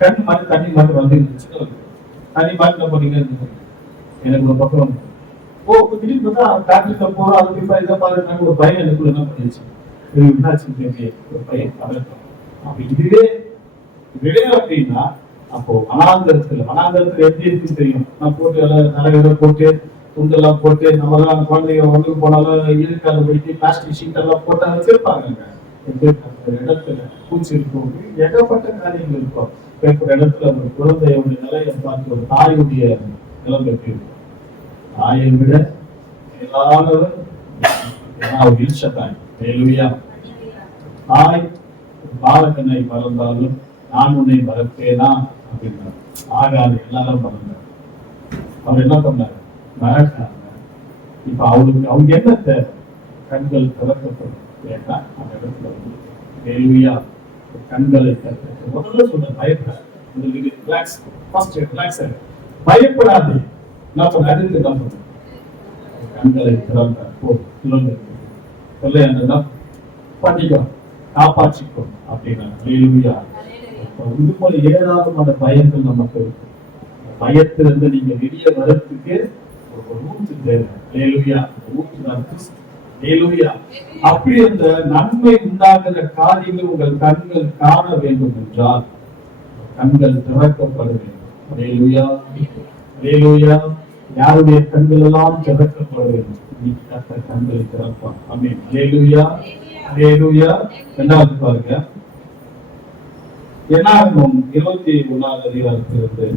கண் மாதிரி தண்ணி மாதிரி வந்து இருந்துச்சு. தண்ணி மாதிரி என்ன பண்ணிக்கிட்டே இருந்தது. எனக்கு ஒரு பக்கம் திடீர்னு பார்த்தா டாக்டர்கிட்ட போறோம், அதுக்கு இப்ப இதை பாருங்க ஒரு பையன் எனக்குள்ள என்ன பண்ணிடுச்சு, ஒரு பையன் பதட்டம். அப்ப இதுவே அப்படின்னா அப்போ வனாந்தரத்துல எப்படி இருக்குன்னு தெரியும். நான் போட்டு எல்லாம் தலைகளை போட்டு துண்டெல்லாம் போட்டு நம்ம எல்லாம் குழந்தைங்க வந்து போனாலும் இருக்காத படிக்க பிளாஸ்டிக் ஷீட் எல்லாம் போட்டு வச்சிருப்பாங்க. இடத்துல பூச்சி இருக்கும், ஏகப்பட்ட காரியங்கள் இருக்கும். ஒரு இடத்துல ஒரு குழந்தையோட நிலையை பார்த்து ஒரு தாயுடைய நிலம் எப்படி இருக்கும். தாயை விட எல்லாரும் தாய் பாலக்கண்ணை மறந்தாலும் நான் உன்னை மறப்பேனா அப்படின்னா ஆகாது, எல்லாரும் மறந்தார். அவர் என்ன பண்ணாரு, மறக்காங்க. இப்ப அவங்க என்ன தேவை, கண்கள் திறக்கப்படும். ஏன்னா அந்த இடத்துல வந்து கேள்வியா கண்களை திறக்க முதல்ல சொல்ற பயப்படாது, பயப்படாது. நான் பண்ண அடுத்து என்ன பண்ண, கண்களை திறந்தார். பண்ணிக்கோ, காப்பாற்றிக்கோ அப்படின்னா இது போல ஏராளமான பயங்கள் நமக்கு இருக்கு. பயத்திலிருந்து நீங்க வெளியே வரத்துக்கு ஒரு ஊற்று தேவை. அப்படி அந்த நன்மை உண்டாகிற காரியங்கள் உங்கள் கண்கள் காண வேண்டும் என்றால் கண்கள் திறக்கப்பட வேண்டும். அல்லேலூயா, அல்லேலூயா. யாருடைய கண்கள் எல்லாம் திறக்கப்பட வேண்டும்? இன்னைக்கு கர்த்தர் கண்களை திறப்பார். ஆமென். அல்லேலூயா, அல்லேலூயா. இரண்டாவது பாருங்க, என்னாகும் 21வது அதிகாரத்திலிருந்து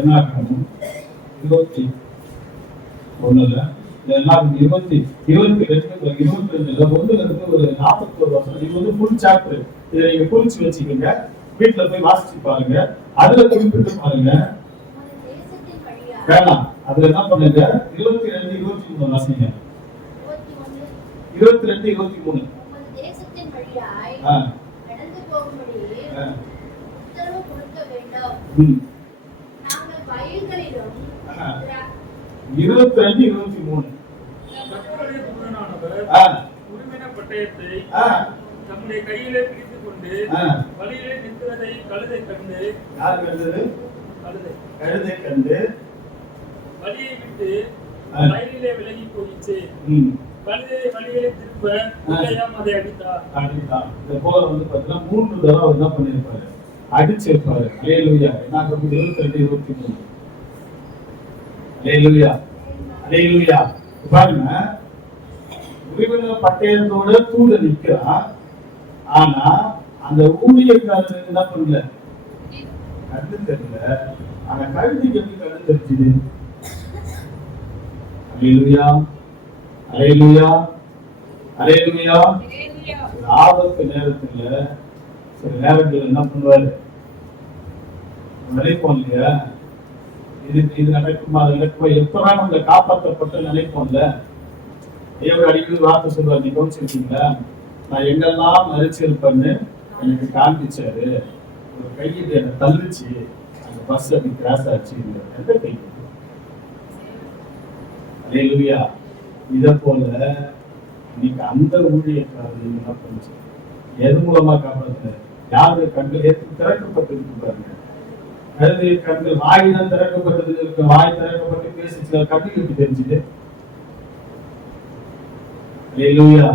என்னாகும் 21ல என்னாகும் 22ல ஒண்ணுல இருந்து ஒரு 41 வருஷம். இது வந்து ஃபுல் சாப்டர். இதை நீங்க குறிச்சு வச்சுக்கோங்க, வீட்டுல போய் வாசிச்சு பாருங்க, அதுல குறிப்பிட்டு பாருங்க. வேணாம், அதுல என்ன பண்ணுங்க, 22, 23 வாசிங்க. 22, 23. தேசத்தின் வழியாய் நடந்து போகும்படி உத்தரவு கொடுக்க வேண்டும். நாங்கள் வயல்களிலும் 22, 23. உரிமையான பட்டயத்தை தம்முடைய கையிலே பிடித்துக் கொண்டு வழியிலே நிற்கிறதை கழுதை கண்டு, யார் கண்டது? கழுதை கண்டு வழியை விட்டு வயலிலே விலகி போயிச்சு. கழுதை வழியிலே திரும்ப பிள்ளையாம் அதை அடித்தார். இது போல வந்து பாத்தீங்கன்னா 3 தடவை என்ன பண்ணிருப்பாரு, அடிச்சிருப்பாரு. அல்லேலூயா. என்ன 22, 23. அல்லேலூயா, அல்லேலூயா. பாருங்க, உரிமையான பட்டயத்தோட தூத நிக்கிறான். ஆனா அந்த ஊழியக்காரர் என்ன பண்ணல, கண்டு தெரியல. ஆனா கழுதைக்கு எப்படி கண்டு தெரிஞ்சுது? அல்லேலூயா, அல்லேலூயா, அல்லேலூயா. ஆபத்து நேரத்துல சில நேரங்கள் என்ன பண்ணுவாரு, நினைப்போம் இல்லையா, இது நடக்குமா, அது நடக்குமா, எப்பதான் நம்மளை காப்பாற்றப்பட்டு நினைப்போம்ல. ஐயோ அடிக்கடி வார்த்தை சொல்றாரு, நீ கவனிச்சிருக்கீங்களா, நான் எங்கெல்லாம் மறிச்சிருப்பேன்னு எனக்கு காண்பிச்சாரு. ஒரு கையில என்ன தள்ளிச்சு, அந்த பஸ் அப்படி கிராஸ் ஆச்சு. எந்த கை? அல்லேலூயா. இத போல இன்னைக்கு அந்த ஊழியக்காரர் என்ன பண்ணுச்சு, எது மூலமா காப்பாற்ற, யாரு கண்கள் திறக்கப்பட்டிருக்கு பாருங்க. கழுதை கண்கள், வாய் தான் திறக்கப்பட்டது இருக்கு, வாய் திறக்கப்பட்டு பேசிச்சு, கண்ணுக்கு எப்படி தெரிஞ்சுது? அல்லேலூயா.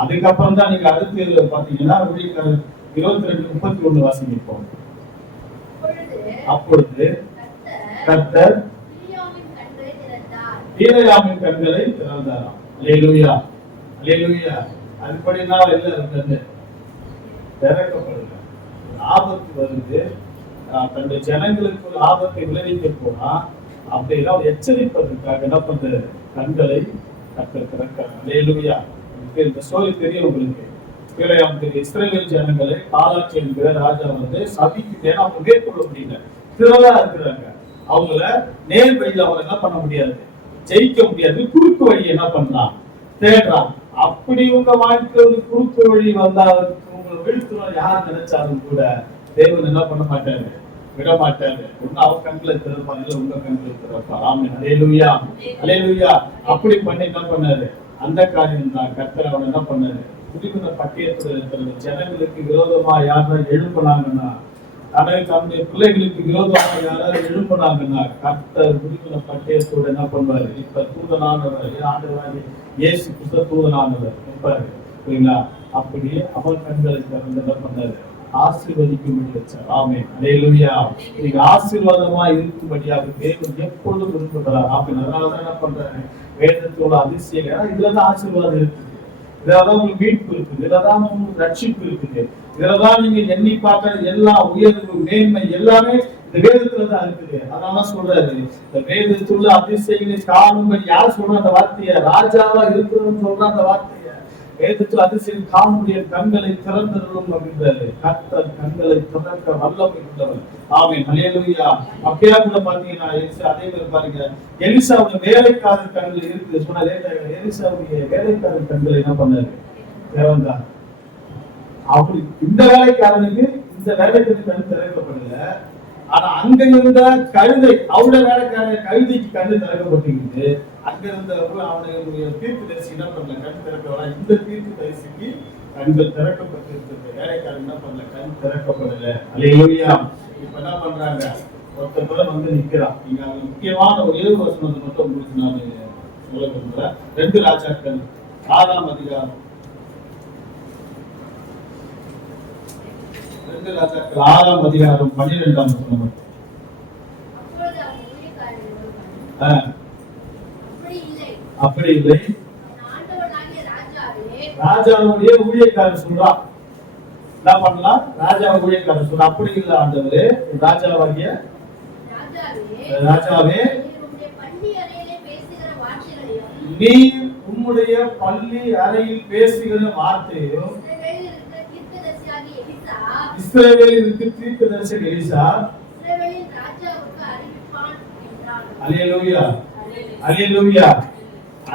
அதுக்கப்புறம் தான் நீங்க அடுத்து பாத்தீங்கன்னா ஊழியக்காரர் 22, 31 வாசிப்போம். அப்பொழுது கர்த்தர் ஈராயாமின் கண்களை திறந்தாராம். அல்லேலூயா, அல்லேலூயா. அதுபடினா எல்லாம் கண்ணு திறக்கப்படுது. ஆபத்து வருது, தன்னுடைய ஜனங்களுக்கு ஒரு ஆபத்தை விளைவிக்க போனா அப்படின்னா எச்சரிப்பதற்காக என்ன பண்ற, கண்களை கர்த்தர் திறக்கிறார். அல்லேலூயா. இந்த ஸ்டோரி தெரியும் உங்களுக்கு. ஈராயாம் தெரியும். இஸ்ரவேல் ஜனங்களை பாலாக் என்கிற ராஜா வந்து சபிக்கு அவங்க மேற்கொள்ள முடியல, திரளா இருக்கிறாங்க. அவங்கள நேர் வழியில அவங்க என்ன பண்ண முடியாது, ஜெயிக்க முடியாது. குறுக்கு வழி என்ன பண்றான், தேடுறான். அப்படி உங்க வாழ்க்கை ஒரு குறுக்கு வழி வந்தா உங்களை வீழ்த்தணும் யார் நினைச்சாலும் கூட தேவன் என்ன பண்ண மாட்டாரு, விட மாட்டாரு. ஒண்ணு அவங்க கண்களை திறப்பாங்க, இல்ல உங்க கண்களை திறப்பார். ஆமென். அல்லேலூயா, அல்லேலூயா. அப்படி பண்ணி என்ன பண்ணாரு, அந்த காரியம் தான் கர்த்தர் அவன் என்ன பண்ணாரு, புதிய பட்டயத்துல இருக்கிற ஜனங்களுக்கு விரோதமா யாராவது எழுப்பினாங்கன்னா, தன்னுடைய பிள்ளைகளுக்கு விரோதமா யாராவது எழுப்பினாங்கன்னா கர்த்தர் புதிய பட்டயத்தோட என்ன பண்ணுவாரு, இப்ப தூதனானவர், ஆண்டவராகிய இயேசு கிறிஸ்து தூதனானவர் இருப்பாரு. சரிங்களா? அப்படியே அவன் கண்களை திறந்து என்ன பண்ணாரு, ஆசீர்வதிக்கும்படி வச்சார். ஆமென். அல்லேலூயா. நீங்க ஆசீர்வாதமா இருக்கும்படியாக தேவன் எப்பொழுதும் விரும்புகிறார். ஆமென். அதனாலதான் என்ன பண்றாரு, வேதத்தோட அதிசயம். ஏன்னா இதுலதான் ஆசீர்வாதம் இருக்குது, இதுலதான் உங்களுக்கு மீட்பு இருக்குது, இதுலதான் உங்களுக்கு ரட்சிப்பு இருக்குது, இதுலதான் நீங்க எண்ணி பார்க்கிற எல்லா உயர்வு மேன்மை எல்லாமே இந்த வேதத்துலதான் இருக்குது. அதனால சொல்றாரு, இந்த வேதத்துள்ள அதிசயங்களை காணும்படி. யார் சொல்ற அந்த வார்த்தைய, ராஜாவா இருக்கிறோம்னு சொல்ற அந்த வார்த்தைய, வேதத்துல அதிசயம் காணுடைய கண்களை திறந்தருளும் அப்படின்றாரு. கர்த்தர் கண்களை திறக்க வல்லமை உள்ளவர். ஆமென். அல்லேலூயா. அப்படியா கூட பாத்தீங்கன்னா அதே மாதிரி பாருங்க, எலிசாவுடைய வேலைக்காரர் கண்கள் இருக்குது சொன்னா, எலிசாவுடைய வேலைக்காரர் கண்களை என்ன பண்ணாரு, திறந்தார். அப்படி இந்த வேலைக்காரனுக்கு இந்த வேலைக்கு கண் திறக்கப்படல. ஆனா அங்க இருந்த கழுதை, அவருடைய வேலைக்காரர் கழுதைக்கு கண்ணு திறக்கப்பட்டிருக்கு. அங்க இருந்த அவனுடைய தீர்ப்பு தரிசி என்ன பண்ணல, கண் திறக்கவா. இந்த தீர்ப்பு தரிசிக்கு கண்கள் திறக்கப்பட்டிருக்கிறது, வேலைக்காரன் என்ன பண்ணல, கண் திறக்கப்படல. அல்லேலூயா. இப்ப என்ன பண்றாங்க, ஒருத்தர் பேர் வந்து நிக்கிறான். நீங்க முக்கியமான ஒரு 7 வசனத்தை மட்டும் உங்களுக்கு நான் சொல்ல விரும்புறேன். 2 ராஜாக்கள் 6ஆம் அதிகாரம் 2 ராஜாக்கள் 6ஆம் அதிகாரம் 12ஆம் வசனம். அப்பொழுது அவன் ஊழியக்காரர்கள் அப்படி இல்லை, ஆண்டவனாகிய ராஜாவே, ராஜாவுடைய ஊழியக்காரர் சொல்றான். என்ன பண்ணலாம்? ராஜா ஊழியக்காரர் சொல்ற, அப்படி இல்லை ஆண்டவரே, ராஜாவாகிய ராஜாவே, நீர் உம்முடைய பள்ளி அறையில் பேசுகிற வார்த்தையும் இஸ்ரவேலில் இருக்க தீர்க்கதரிசி எலிசா அல்லேலூயா அல்லேலூயா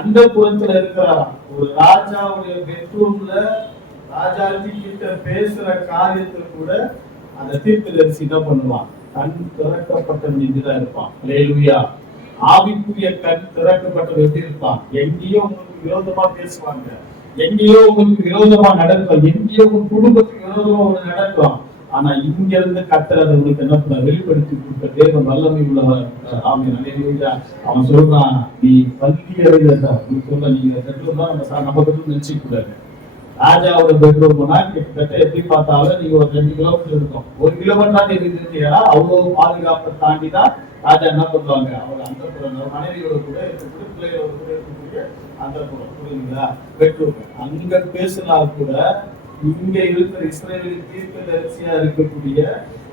அந்த புறத்துல இருக்கிறாராம். ஒரு ராஜாவுடைய பெட்ரூம்ல ராஜாஜி கிட்ட பேசுற காரியத்தை கூட அந்த தீர்க்கதரிசி என்ன பண்ணுவான்? கண் திறக்கப்பட்ட நீதிதான் இருப்பான். அல்லேலூயா. ஆவிக்குரிய கண் திறக்கப்பட்டது எப்படி இருப்பான்? எங்கேயோ உங்களுக்கு விரோதமா பேசுவாங்க, எங்கேயோ உங்களுக்கு விரோதமா நடக்கும், எங்கேயோ உங்க குடும்பத்துக்கு விரோதமா ஒண்ணு நடக்கும். ஆனா இங்க இருந்து கத்துறதை உங்களுக்கு என்ன பண்ண வெளிப்படுத்தி கொடுத்த தேவன் வல்லமை உள்ளவர். ஆமென் அல்லேலூயா. அவன் சொல்றான், நீ பள்ளி அறையில நீ சொல்ற, நீங்க பெட்ரூம் தான் நம்ம பெட்ரூம் நினைச்சுக்க கூடாது. ராஜாவோட பெட்ரூம்னா கிட்டத்தட்ட எப்படி பார்த்தாலும் நீங்க ஒரு 2 கிலோமீட்டர் இருக்கும். 1 கிலோமீட்டர் இருந்துச்சுன்னா அவ்வளவு பாதுகாப்பை தாண்டி தான் ராஜா என்ன பண்ணுவாங்க, அவங்க அந்த மனைவியோட கூட இருக்கக்கூடிய பிள்ளைகளோட கூட இருக்கக்கூடிய அந்த புரியுங்களா பெட்ரூம். அங்க பேசினா கூட இங்க இருக்கிற இஸ்ரவேலின் தீர்க்கதரிசியா இருக்கக்கூடிய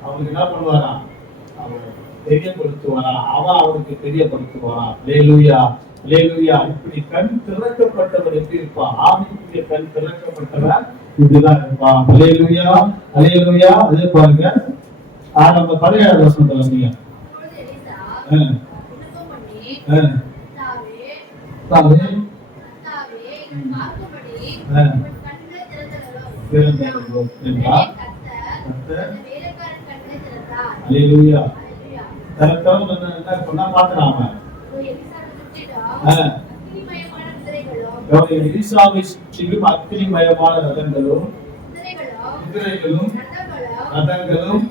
அவனுக்கு என்ன பண்ணுவாராம்? அவர் தெரியப்படுத்துவாராம், அவன் அவருக்கு தெரியப்படுத்துவாராம். அல்லேலூயா அல்லேலூயா. இப்படி கண் திறக்கப்பட்டவர் எப்படி இருப்பான்? ஆவிக்குரிய கண் திறக்கப்பட்டவர் இப்படிதான் இருப்பான். அல்லேலூயா அல்லேலூயா. அதே பாருங்க, நம்ம 17ஆம் வசனத்துல வந்தீங்க. எலிசாவை சுற்றிலும் அக்னிமயமான ரதங்களும் குதிரைகளும் ரதங்களும்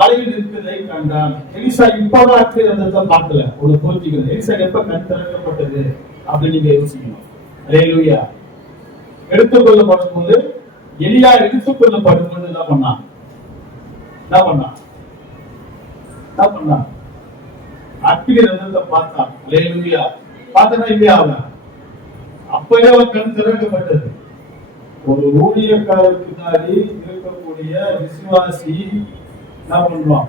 மலையில் இருக்கிறதை கண்டான். எலிசா இப்பதான் அக்னி ரதத்தை பார்க்கல. ஒரு போர்த்திகள் எலிசா எப்ப கண் திறக்கப்பட்டது அப்படின்னு நீங்க யோசிக்கணும். அல்லேலூயா. எடுத்துக்கொள்ளப்படும் போது எலியா எடுத்துக்கொள்ளப்படும் போது என்ன பண்ணான்? அக்னி ரதத்தை பார்த்தான். அல்லேலூயா. பார்த்தனா இல்லையா? அவன் அப்பவே அவன் கண் திறக்கப்பட்டது. ஒரு ஊழியக்காரருக்கு பின்னாடி இருக்கக்கூடிய விசுவாசி என்ன பண்ணுவான்?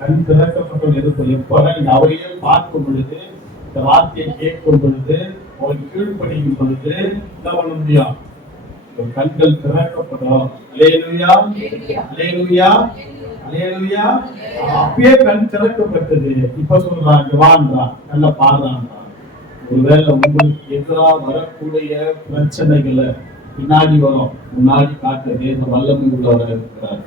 கண் திறக்கப்பட்ட இருக்கும். எப்ப நீங்க அவரையே பார்க்கும் பொழுது, இந்த வார்த்தையை கேட்கும் பொழுது, அவருக்கு கீழ்ப்படிக்கும் பொழுது என்ன பண்ண முடியும்? கண்கள் திறக்கப்படும். அல்லேலூயா அல்லேலூயா அல்லேலூயா. அப்பயே கண் திறக்கப்பட்டது. இப்ப சொல்றாங்க வான்றான், நல்ல பாடுறான். ஒருவேளை உங்களுக்கு எதிராக வரக்கூடிய பிரச்சனைகளை பின்னாடி வரும், முன்னாடி காட்டுறது இந்த வல்லமை உள்ளவராக இருக்கிறார்.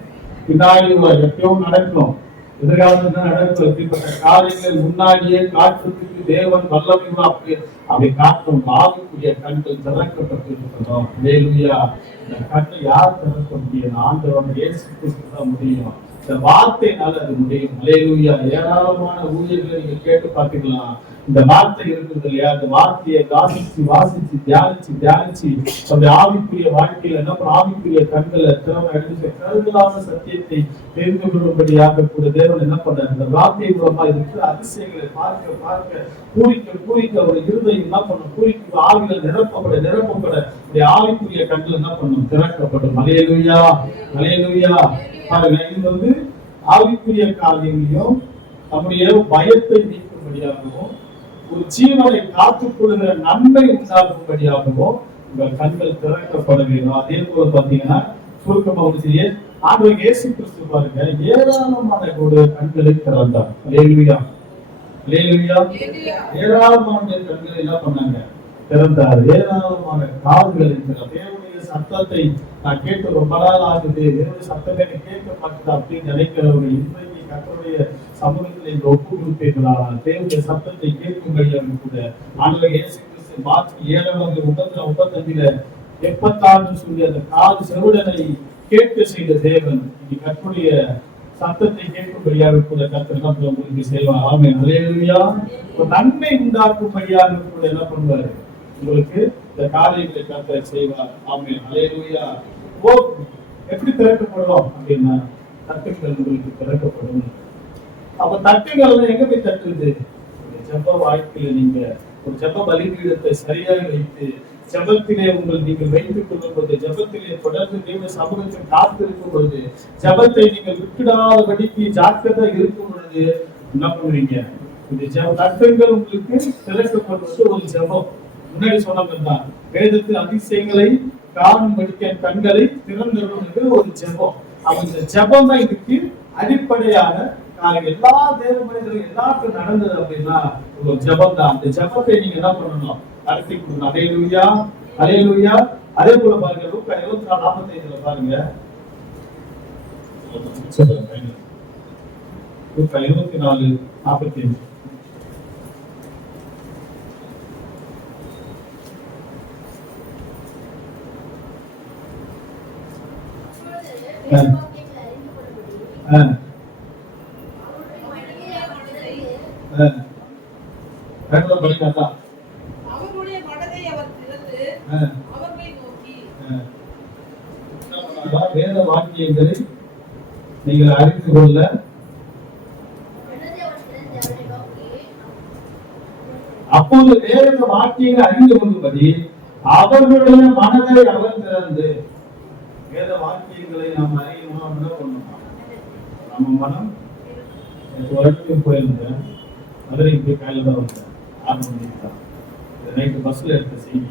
பின்னாடி எப்பயும் நடக்கும், எதிர்காலத்துல நடக்கும். இப்படிப்பட்ட காரியங்கள் முன்னாடியே காட்டுறதுக்கு தேவன் வல்லமை அப்படி காட்டும். ஆவிக்குரிய கண்கள் திறக்கப்பட்டு இருக்கணும். அல்லேலூயா. இந்த கண்ணை யார் திறக்க முடியும்? ஆண்டவர் இயேசு கிறிஸ்து தான் முடியும். இந்த வார்த்தையினால அது முடியும். அல்லேலூயா. ஏராளமான ஊழியர்களை நீங்க கேட்டு பார்த்துக்கலாம். இந்த வார்த்தை இருக்குது இல்லையா? அந்த வார்த்தையை வாசிச்சு தியானிச்சு அந்த ஆவிக்குரிய வாழ்க்கையில என்ன பண்ண, ஆவிக்குரிய கண்களை திறமை அடிச்சு கருதலான சத்தியத்தை தெரிந்து கொள்ளும்படியாக கூட தேவன் என்ன பண்ணார்? இந்த வார்த்தை மூலமா இருக்கிற அதிசயங்களை பார்க்க பூரிக்க ஒரு இருதயம் என்ன பண்ணும்? பூரிக்க ஆவிகள் நிரப்பப்பட ஆவிக்குரிய கண்கள் என்ன பண்ணும்? திறக்கப்படும். அல்லேலூயா அல்லேலூயா. பாருங்க, இது ஆவிக்குரிய காரியங்களையும் நம்முடைய பயத்தை நீக்கும்படியாகவும் ஒரு ஜீவனை காத்துக் கொள்கிற நன்மை உண்டாகும்படியாகவும் உங்கள் கண்கள் திறக்கப்பட வேண்டும். அதே போல பாத்தீங்கன்னா சுருக்கமா ஒரு செய்ய ஆண்டவர் இயேசு கிறிஸ்து பாருங்க, ஏராளமான ஒரு கண்களை திறந்தார். அல்லேலூயா அல்லேலூயா. ஏராளமான கண்களை என்ன பண்ணாங்க? திறந்தார். ஏராளமான காதுகளை திறந்தார். தேவனுடைய சத்தத்தை நான் கேட்டு ரொம்ப நாள் ஆகுது, தேவனுடைய சத்தத்தை கேட்க மாட்டேன் அப்படின்னு நினைக்கிறவர்கள் இன்றைக்கு கர்த்தருடைய சமூகத்தில் இந்த ஒப்பு கொடுப்பீர்களா? தேவனுடைய சத்தத்தை கேட்கும்படியாக கூட ஆண்டவர் இயேசு கிறிஸ்து மார்க் 7:35 எப்பத்தான்னு சொல்லி அந்த காது செவிடனை கேட்க செய்த தேவன் இனி கர்த்தருடைய சத்தத்தை கேட்கும்படியாக கூட கர்த்தர் என்ன உங்களுக்கு செய்வார். ஆமென் அல்லேலூயா. ஒரு நன்மை உண்டாக்கும்படியாக கூட என்ன பண்ணுவாரு? உங்களுக்கு இந்த காரியங்களை கர்த்தர் செய்வார். ஆமென். அல்லேலூயா. ஓ, எப்படி திறக்கப்படும் அப்படின்னா தட்டுகள் உங்களுக்கு திறக்கப்படும். அப்ப தட்டுகள் எங்க போய் தட்டுது? ஜெப வாழ்க்கையில நீங்க ஒரு ஜெப பலிபீடத்தை சரியாக வைத்து ஜெபத்திலே நீங்கள் வைத்துக் கொள்ளும் பொழுது, ஜெபத்திலே தொடர்ந்து தேவ சமூகத்தில் காத்திருக்கும் பொழுது, ஜெபத்தை நீங்கள் விட்டுடாதபடிக்கு ஜாக்கிரதா இருக்கும் பொழுது என்ன பண்ணுவீங்க? இந்த தட்டுகள் உங்களுக்கு திறக்கப்படுவது ஒரு ஜெபம். முன்னாடி சொன்னதான் வேதத்தில் அதிசயங்களை காணும்படிக்க கண்களை திறந்தது ஒரு ஜெபம். அந்த ஜெபம் தான் இதுக்கு அடிப்படையான எல்லா தேவ மனிதர்களும் எல்லாருக்கும் நடந்தது அப்படின்னா ஒரு ஜெபம் தான். அந்த ஜெபத்தை நீங்க என்ன பண்ணணும்? நடத்தி கொடுக்கணும். அல்லேலூயா, அல்லேலூயா. அதே போல பாருங்க, லூக்கா 24:45 பாருங்க. லூக்கா 24:45. அவர்களுடைய மனதை அவர் திறந்து அவர்களை நோக்கி வேத வாக்கியங்களை நீங்கள் அறிந்து கொள்ள அப்போது வேத வாக்கியங்களை அறிந்து கொள்ளும்படி அவர்களுடைய மனதை அவர் திறந்து. வேத வாக்கியங்களை நாம் அறியணும் அப்படின்னா பண்ணணும். நம்ம மனம் வருடத்துக்கு போயிருந்தேன், மதுரைக்கு போய் காலையில் தான் வந்தேன். 6 மணிக்கு தான் நைட்டு பஸ்ல எடுத்த செய்தி.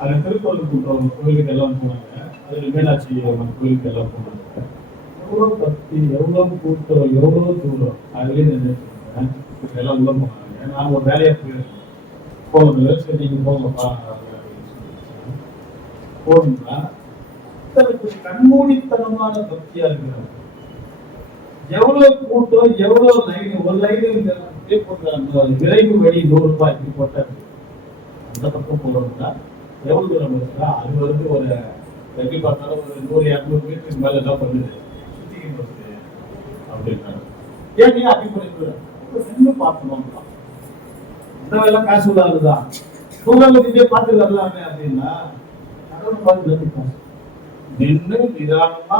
அது திருக்கோவில் கோயிலுக்கு எல்லாம் போனாங்க. அதுல மீனாட்சி அம்மன் கோயிலுக்கு எல்லாம் போனாங்க. எவ்வளவு பக்தி, எவ்வளவு கூட்டம், எவ்வளவு தூரம் அதுலயே நினைச்சிருக்கேன். எல்லாம் உள்ள போனாங்க. நான் ஒரு வேலையா போகணும். சரி நீங்க போங்கப்பா போகணும்னா கண்மூடித்தனமான பக்தியா இருக்கிறாங்க. எவ்வளவு கூட்டம், எவ்வளவு லைன், ஒரு லைன் போட்டாங்க. விரைவு வழி 100 ரூபாய் இப்படி போட்டாங்க. அந்த பக்கம் போறோம்னா எவ்வளவு தூரம் இருக்குன்னா அது வந்து ஒரு எப்படி பார்த்தாலும் ஒரு 100-200 மீட்டருக்கு மேல எல்லாம் பண்ணுது, சுத்திக்கிட்டு வருது அப்படின்னாங்க. ஏன் அப்படி பண்ணிட்டு பார்க்கணும்? இந்த எல்லாம் காசு உள்ளாதுதான் தூரங்கத்திலே பார்த்து வரலாமே அப்படின்னா கடவுள் பார்த்து நின்று நிதானமா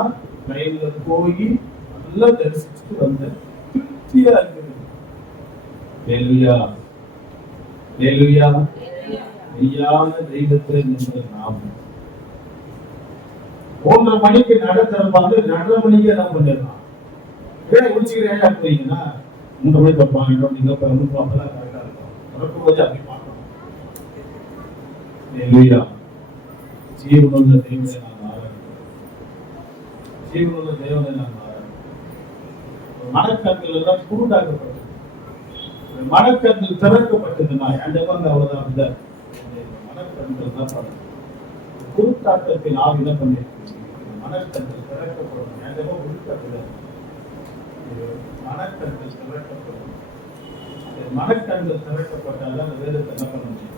லைன்ல போய் நல்லா தரிசிச்சுட்டு வந்த திருப்தியா இருக்குது. ஹல்லேலூயா, ஹல்லேலூயா. மெய்யான தெய்வத்தை நின்று நாம் 3:30 மணிக்கு நட திறப்பாங்க. 2:30 மணிக்கு என்ன பண்ணிடலாம்? ஏன் முடிச்சுக்கிறேன் அப்படிங்கன்னா 3 மணிக்கு திறப்பாங்க. நீங்க அப்பதான் கரெக்டா இருக்கும். திறக்கும்போது அப்படி பார்க்கணும். ஹல்லேலூயா. ஜீவனுள்ள தெய்வத்தை நான் ஆராதிக்கிறேன். ஜீவனுள்ள தேவனை நான் ஆராதிக்கிறேன். மனக்கண்கள் எல்லாம் குருடாக்கப்பட்டது. மனக்கண்கள் திறக்கப்பட்டதுன்னா அந்த அவ்வளவுதான். அப்படிதான் மனக்கண்கள் தான் பண்ணது. குருட்டாட்டத்தில் ஆவி என்ன பண்ணிருக்கு? மனக்கண்கள் திறக்கப்படும். ஏண்டவோ உருட்டப்படாது. மனக்கண்கள் திறக்கப்படும். மனக்கண்கள் திறக்கப்பட்டால் அந்த வேதத்தை என்ன பண்ண முடியும்?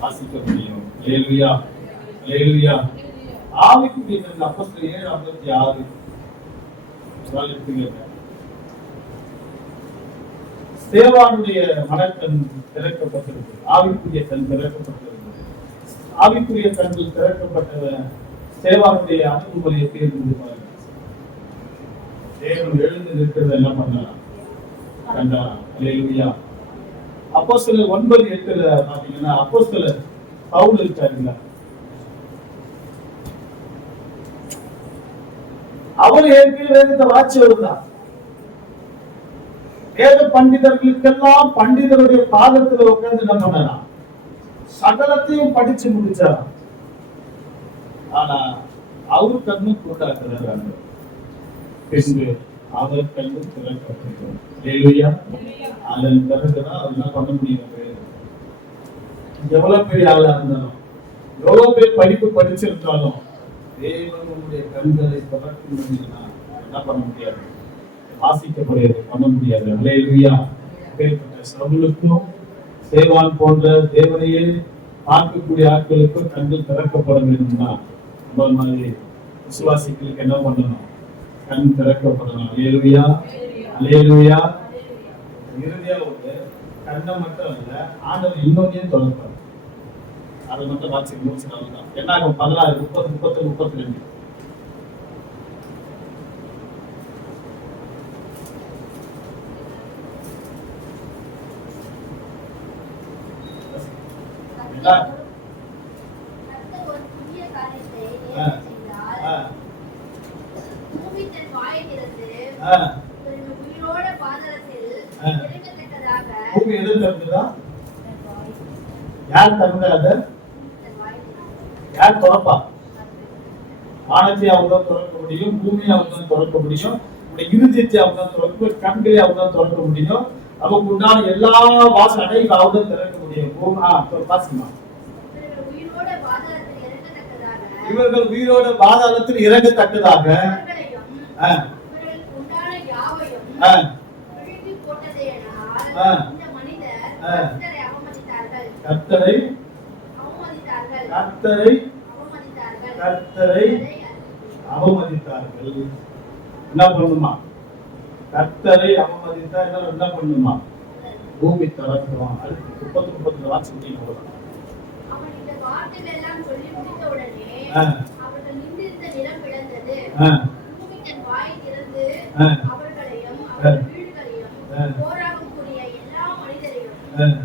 வாசிக்க முடியும். ஹல்லேலூயா, ஹல்லேலூயா. ஆவிக்குரிய கண் அப்போஸ்தலர் 7:56 சொல்லிருக்கீங்க. சேவானுடைய மனக்கண் திறக்கப்பட்டிருக்கு. ஆவிக்குரிய கண் திறக்கப்பட்டிருக்கு. ஆவிக்குரிய கண்கள் திறக்கப்பட்டவன் சேவானுடைய அனுபவம் எப்படி இருந்து பாருங்க. தேவன் எழுந்து நிற்கிறத என்ன பண்ணலாம்? கண்டா. ஹல்லேலூயா. அப்போஸ்தலர் 9:8 பாத்தீங்கன்னா அப்போஸ்தலர் பவுல் இருக்காருங்க. அவர் ஏற்கனவே வேதத்தை வாசிச்சவர் தான். வேத பண்டிதர்களுக்கெல்லாம் பண்டிதருடைய பாதத்துல உட்கார்ந்து என்ன பண்ணலாம்? சகலத்தையும் படிச்சு முடிச்சார். ஆனா அவரு கண்ணு கூட்டாக்குறாங்க. அவர் கண்ணு திறக்கப்பட்டிருக்கிறது. ஹல்லேலூயா. அதன் பிறகுதான் அவர் என்ன பண்ண முடியும்? எவ்வளவு பெரிய ஆளா இருந்தாலும், எவ்வளவு பேர் படிப்பு படிச்சிருந்தாலும் தேவனுடைய கண்களை திறக்கும் என்ன பண்ண முடியாது? வாசிக்க முடியாது, பண்ண முடியாது. ஹல்லேலூயா. பேர்பட்ட சவுலுக்கும் சேவான் போன்ற தேவனையே பார்க்கக்கூடிய ஆட்களுக்கும் கண்கள் திறக்கப்பட வேண்டும்னா முதல் மாதிரி விசுவாசிகளுக்கு என்ன பண்ணணும்? கண் திறக்கப்படணும். ஹல்லேலூயா, ஹல்லேலூயா. இறுதியா ஒரு கண்ணை மட்டும் இல்ல ஆண்டவர் இன்னொன்னையும் தொடர்பாரு. அதை மட்டும் வாட்சி முடிச்சுதான் என்ன 16, 30, 30, 32. கர்த்தர் ஒரு புதிய காரியத்தை செய்தார். பூமி தன் வாயை திறந்து உயிரோட பாதாளத்தில் இறங்கத்தக்கதாக பூமி எது திறந்துதா? யார் திறந்தாத? யார் திறப்பா? வானத்தை அவங்க தான் திறக்க முடியும், பூமியை அவங்க தான் திறக்க முடியும், இருதயத்தை அவங்க தான் திறக்க, கண்களை அவங்க தான் திறக்க முடியும். நமக்கு உண்டான எல்லா வாசல் அடையும் அவங்க தான் திறக்க முடியும். பாசிமா இவர்கள் உயிரோட பாதாளத்தில் இறங்கத்தக்கதாக கர்த்தரை அவமதித்தார்கள். என்ன பண்ணுமா? கர்த்தரை அவமதித்தா என்ன பண்ணுமா? பூமி திறக்கும். அடுத்து 30 வாட்சி போடலாம். அவர்கள் நின்றிருந்த நிலம் பிளந்தது. பூமி தன் வாயை திறந்து அவர்களையும் அவர்கள் வீடுகளையும் போராடக்கூடிய எல்லா மனிதரையும்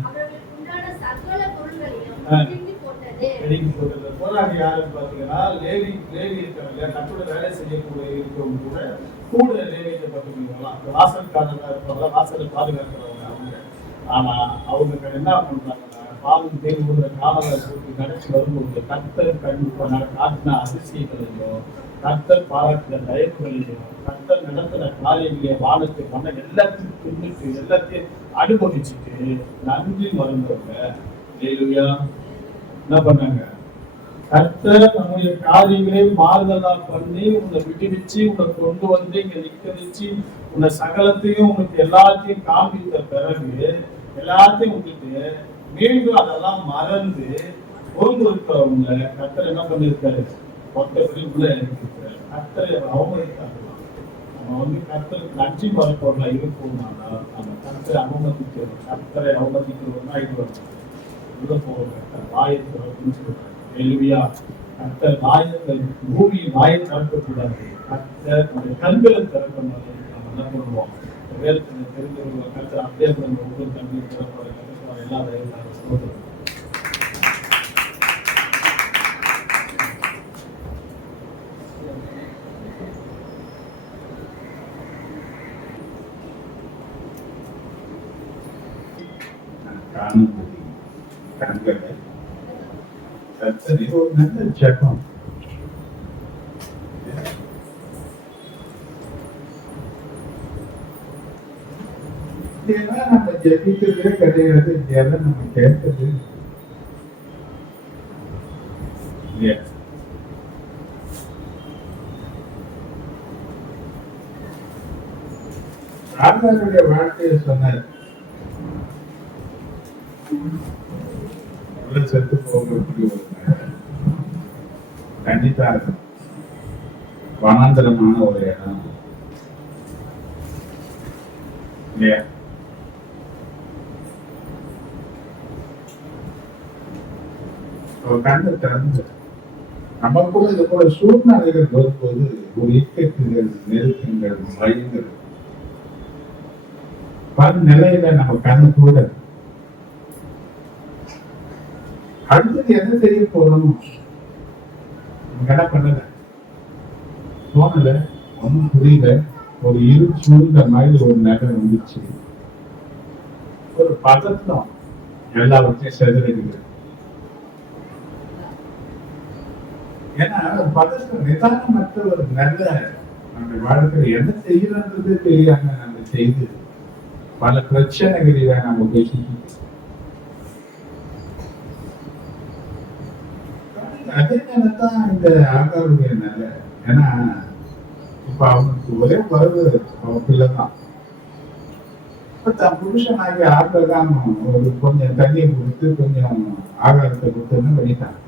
அவர்களுக்கு உண்டான சகல பொருள்களையும் பிடுங்கி போட்டது. போராடி யாருன்னு பாத்தீங்கன்னா லேவி இருக்காங்க. கட்டோட வேலை செய்யக்கூடிய இருக்கவங்க கூட லேவியை பார்த்துக்கலாம். வாசல்காரங்களா இருப்பாங்க, வாசலை பாதுகாக்கிறவங்க அவங்க. ஆனா அவங்க என்ன பண்றாங்கன்னா பாலும் தேடி விடுற காவலை போட்டு கடைசி வரும்போது கர்த்தர் காட்டின அதிசயங்களையும் கர்த்தர் பாராட்டின தயவுகளையும் கர்த்தர் நடத்துற காரியங்களைய வானத்தை பண்ண எல்லாத்தையும் தின்னுட்டு எல்லாத்தையும் அனுபவிச்சுட்டு நன்றி மறந்தவங்க என்ன பண்ணாங்க? கர்த்தர் நம்முடைய காரியங்களை மாறுதலா பண்ணி உன்னை விடுவிச்சு உன்னை கொண்டு வந்து இங்க நிக்க வச்சு உன்னை சகலத்தையும் உங்களுக்கு எல்லாத்தையும் காண்பித்த பிறகு எல்லாத்தையும் விட்டுட்டு மீண்டும் அதெல்லாம் மறந்து இருக்கிறவங்க கர்த்தர் என்ன பண்ணிருக்காரு? ஒத்தக்குள்ள இருக்கிறார். கர்த்தரை அவமதித்தார்களாம். நம்ம கர்த்தருக்கு நன்றி மறப்பவர்களா இருக்கோம்னா நம்ம கர்த்தரை அவமதிக்கிறோம். கர்த்தரை அவமதிக்கிறோம்னா இது உள்ள போகிற வாயத்தை சொல்றாங்க. கர்த்தர் வாயத்தை பூமியின் வாயை திறக்கக்கூடாது. கர்த்தர் நம்முடைய கண்களை திறக்கணும். நம்ம என்ன பண்ணுவோம்? வேதத்தை தெரிஞ்சவங்க கர்த்தர் அப்படியே ஒவ்வொரு கண்களையும் திறப்பாரு. எல்லா சொல்றோம். கண்களை கர்த்தர் ஒரு நல்ல ஜெபம். நம்ம ஜெபிக்கிறதே கிடையாது. இதெல்லாம் நம்ம கேட்கறது ஆண்டவருடைய வாழ்க்கையை சொன்னார். செத்து போகக்கூடிய ஒரு கண்டிப்பா இருக்கும். வனாந்தரமான ஒரு இடம் இல்லையா? கண்ணை திறந்து நம்ம கூட இது போல சூழ்நிலைகள் வரும்போது ஒரு இக்கட்டுகள், நெருக்கங்கள், பயங்கள் பல நிலையில நம்ம கண்ணு கூட அடுத்தது என்ன செய்ய போறோம் என்ன பண்ணல தோணல, ஒன்னும் புரியல. ஒரு இரு சூழ்ந்த மாதிரி ஒரு நகரம் வந்துச்சு. ஒரு பதத்தம் எல்லாவற்றையும் செதறிடுது. ஏன்னா பதட்டம் நிதானமற்ற ஒரு நல்ல நம்ம வாழ்க்கையில என்ன செய்யறது தெரியாம நம்ம செய்து பல பிரச்சனைகளில நம்ம பேசிட்டு அதே நேரத்தான் இந்த ஆகாருடைய நிலை. ஏன்னா இப்ப அவனுக்கு ஒரே வரவு அவன் பிள்ளைதான். இப்ப தன் புருஷனாகி ஆகாரம் ஒரு கொஞ்சம் தண்ணியை கொடுத்து கொஞ்சம் ஆகாரத்தை கொடுத்துன்னு பண்ணிட்டான்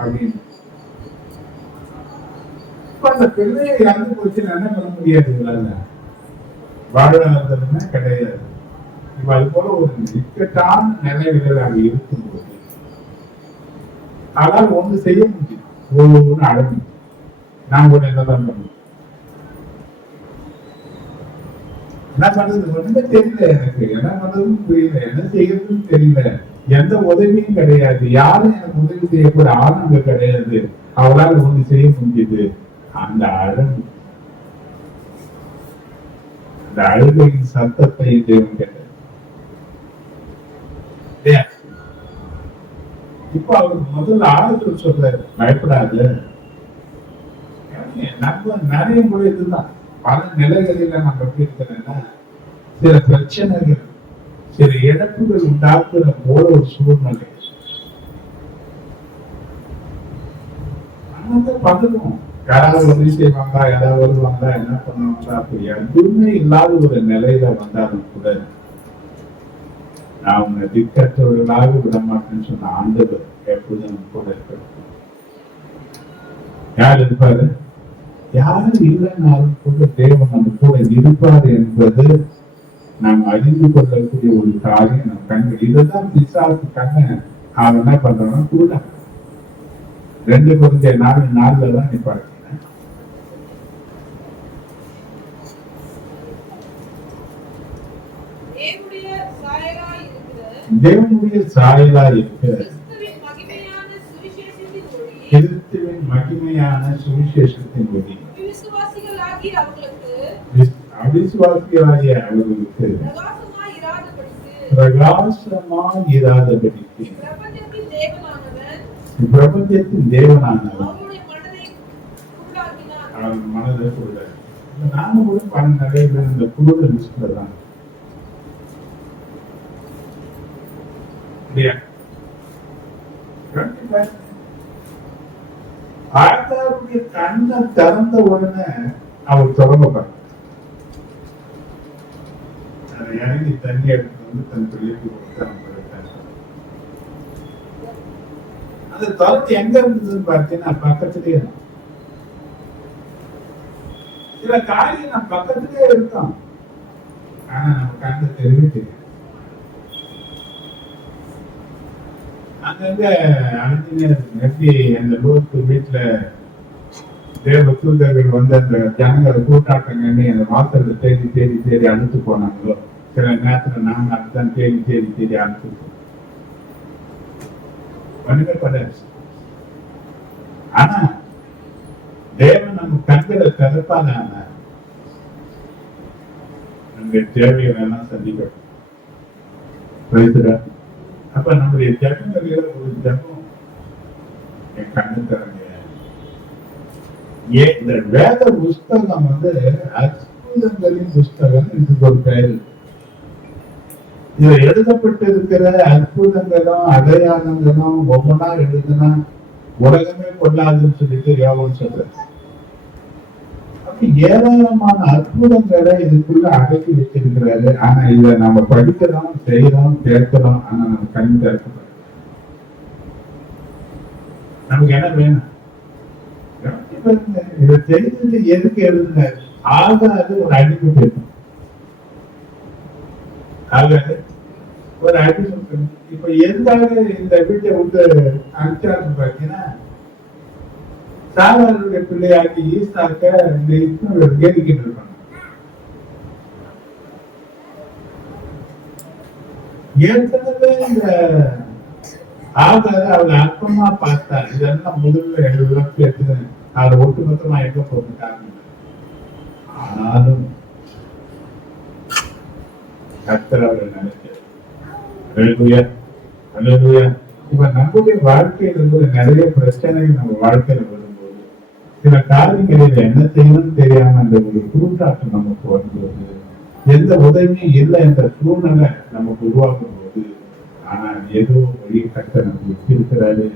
அப்படின்னு. இப்ப அந்த பிள்ளையை இறந்து போச்சு என்ன பண்ண முடியாது. வாழ்வாதாரமே கிடையாது. இப்ப அது போல ஒரு இக்கட்டான நிலைகளில் அது இருக்கும்போது ஆனால் ஒண்ணு செய்ய முடியும், ஒவ்வொன்று அழகு. நான் கூட என்னதான் பண்ணுவேன், என்ன பண்றது ஒண்ணுமே தெரியல, எனக்கு என்ன பண்றதுன்னு புரியல, என்ன செய்யறதுன்னு தெரியல, எந்த உதவியும் கிடையாது, யாரும் எனக்கு உதவி செய்யக்கூட ஆனங்க கிடையாது, அவளால் ஒண்ணு செய்ய முடியுது. அந்த அழகு, அந்த அழுகையின் சத்தத்தை தேவன் கேட்டார். இப்ப அவருக்கு முதல்ல ஆளுநர் சொல்றாரு, பயப்படாது. நம்ம நிறைய முறை இதுதான், பல நிலைகளில நம்ம எப்படி இருக்கிறேன்னா, சில பிரச்சனைகள், சில இழப்புகள் உண்டாக்குற போல ஒரு சூழ்நிலை. பதவும் யாராவது உதவி செய்வாங்களா, யாராவது வருவாங்களா, என்ன பண்ணுவாங்களா, அப்படி எதுவுமே இல்லாத ஒரு நிலையில வந்தாலும் கூட நான் உன்னை திக்கற்றவர்களாக விட மாட்டேன்னு சொன்ன ஆண்டவர் எப்போதும் கூட இருப்பார். யார் இருப்பாரு? யாரும் இல்லைன்னாலும் கூட தேவன் நம்ம கூட இருப்பார் என்பது நாம் அறிந்து கொள்ளக்கூடிய ஒரு காரியம். நம்ம கண்கள் இதுதான் பிசாசு கண்ணை அவன் என்ன பண்றான்னா கூட 2 Corinthians 4:4 தான் நிப்பாட்டினேன். தேவனுடைய சாயலா இருக்கிற கிறிஸ்துவின் மகிமையான சுவிசேஷத்தின் ஒளி அவிசுவாசிகளாகிய அவர்களுக்கு பிரகாசமாய் இராதபடிக்கு பிரபஞ்சத்தின் தேவனானவர் அவன் மனதை கூட நாம கூட பல நிறைய பேர் இந்த குழுல லிஸ்ட்ல தான். ஆத்தாருடைய கண்ணை திறந்த உடனே அவர் தொடங்கப்பட்டார். அதை இறங்கி தண்ணி எடுத்து வந்து தன் பிள்ளைக்கு கொடுத்தார். அந்த திறந்து எங்க இருந்ததுன்னு பார்த்தீங்கன்னா பக்கத்திலேயே. சில காரியம் நம்ம பக்கத்திலே இருக்கோம், ஆனா நம்ம கண்ணை தெரியவே தெரியும். அங்கங்க அனுப்பினே எப்படி அந்த லோத்து வீட்டுல தேவ தூதர்கள் வந்து அந்த ஜனங்களை கூட்டாட்டங்கன்னு அந்த வாசல்ல தேடி தேடி தேடி அழுத்து போனாங்களோ, சில நேரத்துல நாங்க அதுதான் தேடி தேடி தேடி அழுத்து ஒண்ணுமே படாது. ஆனா தேவன் நம்ம கண்களை திறப்பான நம்ம தேவைகளை எல்லாம் சந்திக்கணும். அப்ப நம்முடைய ஜபங்களில ஒரு ஜபம், என் கண்ணு திறங்க. இந்த வேத புஸ்தகம் வந்து அற்புதங்களின் புஸ்தகம் இதுக்கு ஒரு பெயர். இதுல எழுதப்பட்டிருக்கிற அற்புதங்களும் அடையாளங்களும் ஒவ்வொன்றா எழுதுனா உலகமே கொள்ளாதுன்னு சொல்லிட்டு யோகம் சொல்றாரு. அப்ப ஏராளமான அற்புதங்களை இதுக்குள்ள அடக்கி வச்சிருக்கிறாரு. ஆனா இத நம்ம படிக்கிறோம், செய்யறோம், கேட்கிறோம், ஆனா நம்ம கண் திறக்கப்படும். நமக்கு என்ன வேணும்? இதை தெரிஞ்சது எதுக்கு எழுதுங்க? ஆகாது ஒரு அடிப்படை இருக்கும், ஆகாது ஒரு அடிப்படை. இப்ப எதுக்காக இந்த வீட்டை விட்டு அனுப்பிச்சாருன்னு பாத்தீங்கன்னா, சாராருடைய பிள்ளையாக்கி ஈசாக்க இந்த இஸ்மவேல் கேட்டுக்கிட்டு இருப்பாங்க. ஏற்கனவே இந்த ஆகாத அவளை அற்பமா பார்த்தார். இதெல்லாம் முதல்ல எழுதுலாம் கேட்டு அதை ஒட்டுமொத்தமா எங்க போட்டுட்டாங்க. ஆனாலும் கர்த்தர் அவரை நினைச்சார். இப்ப நம்முடைய வாழ்க்கையில இருந்து நிறைய பிரச்சனைகள் நம்ம வாழ்க்கையில வரும்போது, சில காரியங்களில் என்ன செய்யணும்னு தெரியாம அந்த ஒரு குருட்டாட்டம் நமக்கு வரும்போது, எந்த உதவியும் இல்லை என்ற சூழ்நிலை நமக்கு உருவாகும் போது, ஆனா ஏதோ வழி கட்ட நமக்கு வச்சிருக்கிறாரு.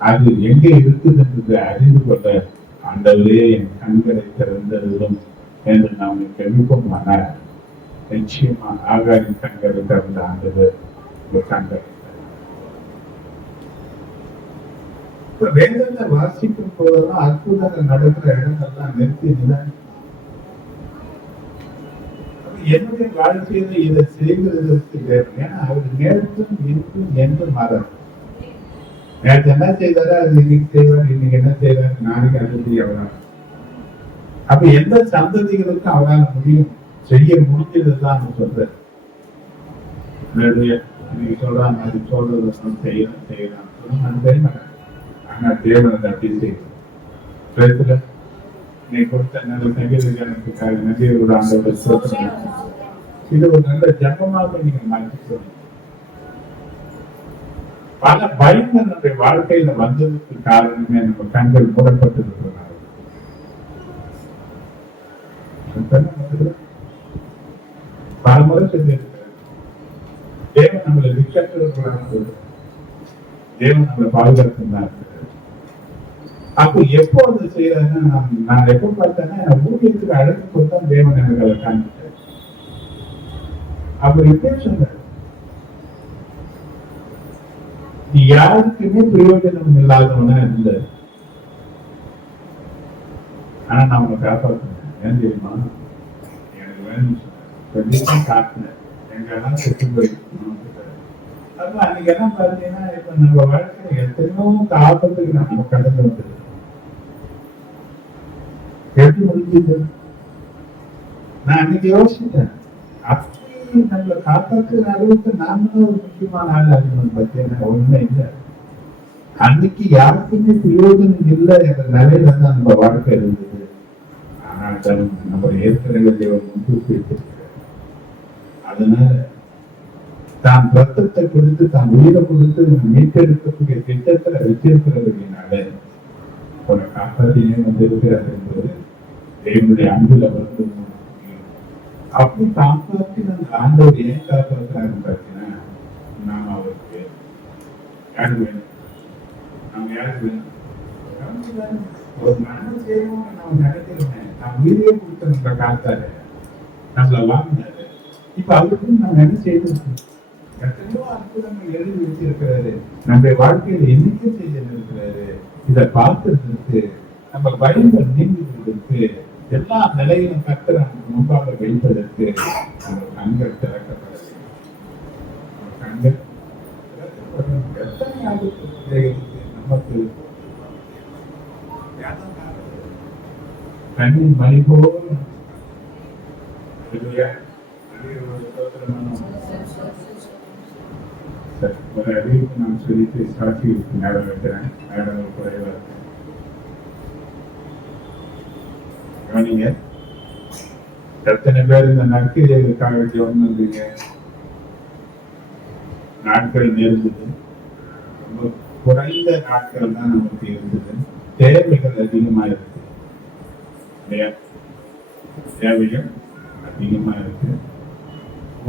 அது எங்க இருக்குதுன்றது அறிந்து கொள்ள ஆண்டவரே என் கண்களை திறந்ததும் என்று நாம் கெவிப்போமானால் நிச்சயமா ஆகாரின் கண்களை திறந்த ஆண்டவர் ஒரு கண்களை. வேதத்தை வாசிக்கும் போதெல்லாம் அற்புதங்கள் நடக்கிற இடங்கள்லாம் நிறுத்தி என்னுடைய வாழ்க்கையில இதை செய்வதற்கு வேணும். ஏன்னா அவர் நேரத்தும் இருக்கும் என்று மாறார். நேற்று என்ன செய்தாரோ அது இன்னைக்கு செய்வார், இன்னைக்கு என்ன செய்வார், நாளைக்கு அது அவரால். அப்ப எந்த சந்ததிகளுக்கும் அவரால் முடியும், செய்ய முடிஞ்சதுதான் சொல்றாரு. இன்னைக்கு சொல்றாங்க அது சொல்றது செய்யலாம் செய்யலாம் நான் செய்ய மாட்டேன். ஆனா தேவன் அதை அப்படி செய்யணும். நீ கொடுத்த நல்ல சங்கீதக்காரனுக்காக நன்றியோட ஆண்டவரை சோதனை இது ஒரு நல்ல ஜபமாக நீங்க மாற்றி சொல்லுங்க. பல பயங்கள் நம்முடைய வாழ்க்கையில வந்ததுக்கு காரணமே நம்ம கண்கள் மூடப்பட்டிருக்கிறதுனால. பல முறை செஞ்சிருக்கிறார். தேவன் நம்மளை விக்கற்றவர்களாக தேவன் நம்மளை பாதுகாத்துதான் இருக்கிறார். அப்போ எப்போ அது செய்யறாருன்னா நான் எப்போ பார்த்தேன்னா ஊழியத்துக்கு அழைப்பு கொடுத்தா தேவன் எனக்கு அதை காண்பிட்டார். அப்ப இப்படியே சொன்னார், நீ யாருக்குமே பிரயோஜனம் இல்லாதவனா இருந்த, ஆனா நான் உங்களை காப்பாற்றினேன். ஏன் தெரியுமா? எனக்கு வேணும் சொன்னேன், காட்டினேன், எங்கெல்லாம் செத்து போயிருக்கணும். அப்ப அன்னைக்கு எல்லாம் பாத்தீங்கன்னா இப்ப நம்ம வாழ்க்கையில எத்தனையோ ஆபத்துக்கு நம்ம கடந்து வந்துருக்கோம். எப்படி முடிஞ்சது? நான் அன்னைக்கு யோசிச்சேன், அப்படி நம்மளை காப்பாற்றுற அளவுக்கு நாமளும் ஒரு முக்கியமான ஆள் அறிஞர் பார்த்தீங்கன்னா ஒண்ணுமே இல்லை. அன்னைக்கு யாருக்குமே பிரயோஜனம் இல்லை என்ற நிலையில தான் நம்ம வாழ்க்கை இருந்தது. ஆனால் நம்ம ஏற்கனவே தேவன் முன்கூட்டி வச்சிருக்கிறார். அதனால தான் ரத்தத்தை கொடுத்து தான் உயிரை கொடுத்து மீட்டெடுக்கக்கூடிய திட்டத்துல வச்சிருக்கிறதுனால அவரை காப்பாற்றினே வந்திருக்கிறார் என்பது தேவனுடைய அன்புல வந்து அப்படி காப்பாற்றின ஆண்டவர் ஏன் காப்பாற்றுறாரு பார்த்தீங்கன்னா நாம் அவருக்கு யாரு வேணும், நம்ம யாருக்கு வேணும், ஒரு நன்மை செய்யணும்னு நம்ம நினைக்கிறோமே. நான் உயிரையே கொடுத்து நம்மளை காத்தாரு, நம்மளை வாங்கினாரு. இப்ப அவருக்கு நம்ம என்ன செய்யணும்? எத்தனையோ அற்புதங்கள் எழுதி வச்சிருக்கிறாரு, நம்முடைய வாழ்க்கையில என்னைக்கு செய்ய இருக்கிறாரு. இதை பார்க்கறதுக்கு நம்ம பயங்கள் நீங்குவதற்கு எல்லா நிலையிலும் கர்த்தர் நமக்கு முன்பாக வைப்பதற்கு நம்ம கண்கள் திறக்கப்பட கண்கள் எத்தனை நமக்கு கண்ணின் மணி போல ஒரு அறிவிப்பு நான் சொல்லிட்டு சாட்சி நேரம் வைக்கிறேன். நேரம் குறைவா இருக்கு. கவனிங்க, எத்தனை பேர் இந்த நற்கிரியைகளுக்காக ஜெபம் பண்றீங்க? நாட்கள் நெருங்குது, ரொம்ப குறைந்த நாட்கள் தான் நமக்கு இருந்தது. தேவைகள் அதிகமா இருக்கு இல்லையா? தேவைகள் அதிகமா இருக்கு.